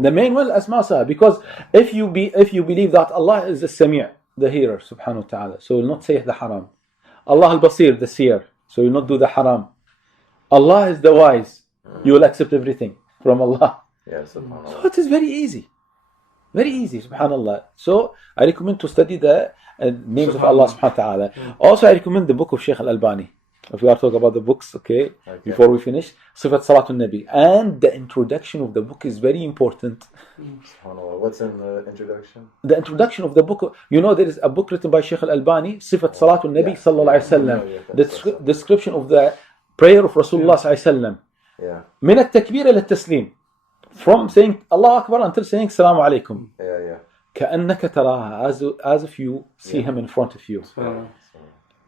The main one, Asma wa Sifat. Because if you believe that Allah is the Sami', the hearer, subhanahu wa ta'ala, so you'll not say the haram. Allah al-Basir, the seer, so you'll not do the haram. Allah is the wise, you will accept everything from Allah. Yeah, subhanAllah. So it is very easy. Very easy, subhanAllah. So I recommend to study the names of Allah subhanahu wa ta'ala. Also, I recommend the book of Sheikh al-Albani. If we are talking about the books, okay, before we finish, Sifat Salatul Nabi. And the introduction of the book is very important. SubhanAllah. What's in the introduction? The introduction of the book, you know, there is a book written by Sheikh al-Albani, Sifat Salatul Nabi sallallahu alayhi wa sallam. The description of the prayer of Rasulullah sallallahu alayhi wa sallam. من التكبير إلى التسليم. From saying Allah Akbar until saying Assalamu alaikum. كأنك تراها, as if you see him in front of you.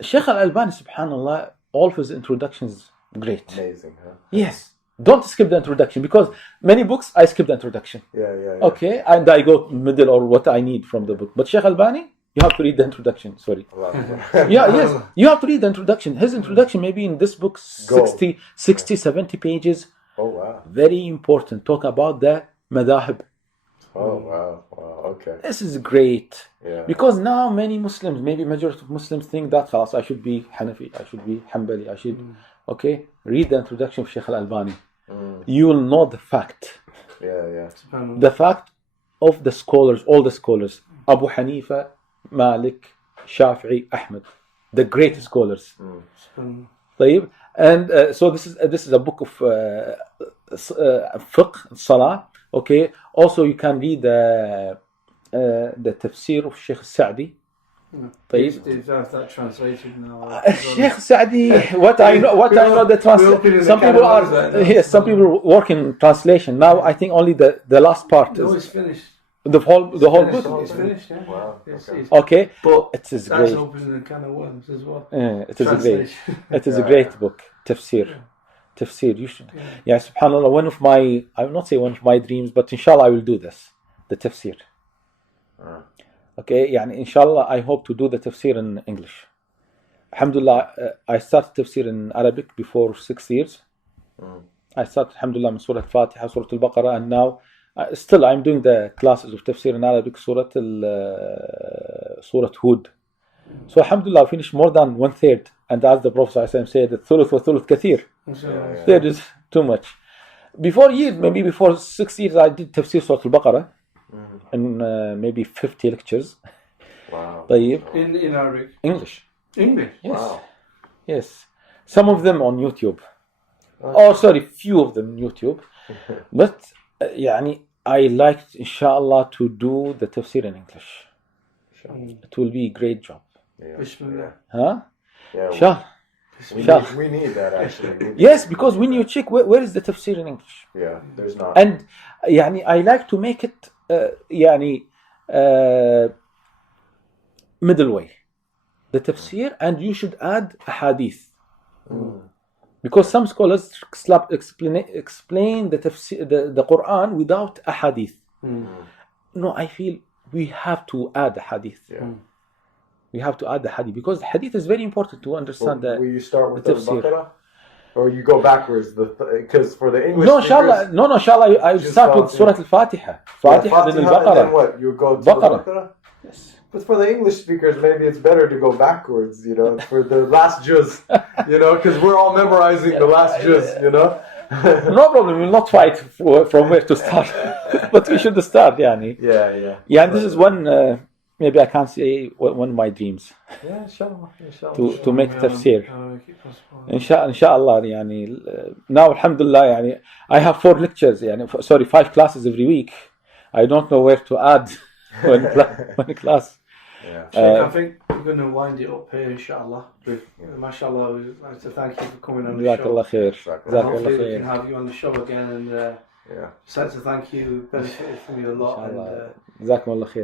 Sheikh al-Albani, subhanallah, all of his introductions great. Amazing, huh? Yes. Don't skip the introduction, because many books I skip the introduction. Okay, and I go middle or what I need from the book. But Sheikh Albani, you have to read the introduction. Sorry. Yes, you have to read the introduction. His introduction maybe in this book 60, 70 pages. Oh wow. Very important. Talk about the madahib. Oh wow. Okay. This is great. Yeah. Because now many Muslims, maybe majority of Muslims think that I should be Hanafi, I should be Hanbali, I should. Okay, read the introduction of Sheikh al-Albani. You will know the fact. The fact of the scholars, all the scholars. Abu Hanifa, Malik, Shafi'i, Ahmed, the great scholars. طيب. And so this is a book of fiqh, salah. Okay. Also, you can read the tafsir of Sheikh Sa'di. Is that translated now? Sheikh Sa'di, what I know the translation. Some people work in translation. Now I think only the last part is. No, it's finished. The whole book. It's finished. Yeah. Wow. Okay. But it is that's great. opening a can of worms as well. It is a great. It is a great book. Tafsir. Tafsir. You should. Yeah. Subhanallah. I will not say one of my dreams, but inshallah I will do this. The tafsir. Okay, يعني inshallah I hope to do the tafsir in English. Alhamdulillah, I started tafsir in Arabic before 6 years. I started alhamdulillah من Surah Al-Fatiha, Surah Al-Baqarah, and now still I'm doing the classes of tafsir in Arabic, Surah Hud. So alhamdulillah I finished more than 1/3, and as the Prophet said, the thuluth wa thuluth kathir. There is too much. Before 6 years I did tafsir Surah Al-Baqarah. And maybe 50 lectures. Wow. In Arabic? English. Yes. Wow. Yes. Some of them on YouTube. Few of them on YouTube. But I like, inshallah, to do the tafsir in English. It will be a great job. Bismillah. Huh? Yeah. We need that actually. Yes, because when you check where is the tafsir in English? Yeah, there's not. And I like to make it middle way, the tafsir, and you should add a hadith, because some scholars explain the tafsir, the Quran without a hadith. No, I feel we have to add a hadith. We have to add the hadith, because the hadith is very important to understand the. Will you start with the Baqarah? Or you go backwards, because for the English. No, inshallah, I will start with Surah Al-Fatiha. Fatiha, then Al-Baqarah. Then what? You go to Baqarah? Yes. But for the English speakers, maybe it's better to go backwards, you know, for the last juz, you know, because we're all memorizing the last juz, you know. No problem. We'll not fight from where to start, but we should start. Yani. Yeah. And this is one. Maybe I can't say one of my dreams. Yeah, inshallah. To make tafsir. Inshallah. Yani. Now, alhamdulillah. Yani, I have 4 lectures. Yani, 5 classes every week. I don't know where to add one class. Yeah. Sheikh, I think we're going to wind it up here, inshallah. MashaAllah, we'd like to thank you for coming on the show. Hopefully we can have you on the show again, and just like to thank you. We benefited from you a lot.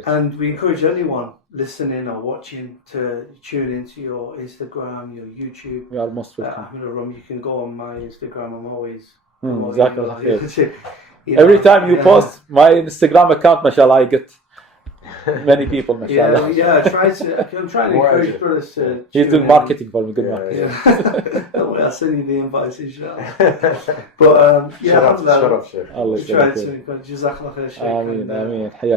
And we encourage anyone listening or watching to tune into your Instagram, your YouTube. You are most welcome. Ahmed al-Rumh, you can go on my Instagram. I'm always every time you post my Instagram account, mashallah, I get many people, mashallah. I'm trying to encourage brothers to. He's doing marketing for me, good marketing. Don't worry, I'll send you the invites, inshallah. But shut up, Sheikh. We tried to encourage. Jazakallah khair, Sheikh. Ameen.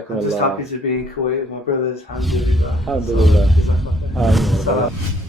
I'm just happy to be in Kuwait with my brothers. Alhamdulillah. Alhamdulillah. Jazakallah khair. Ameen.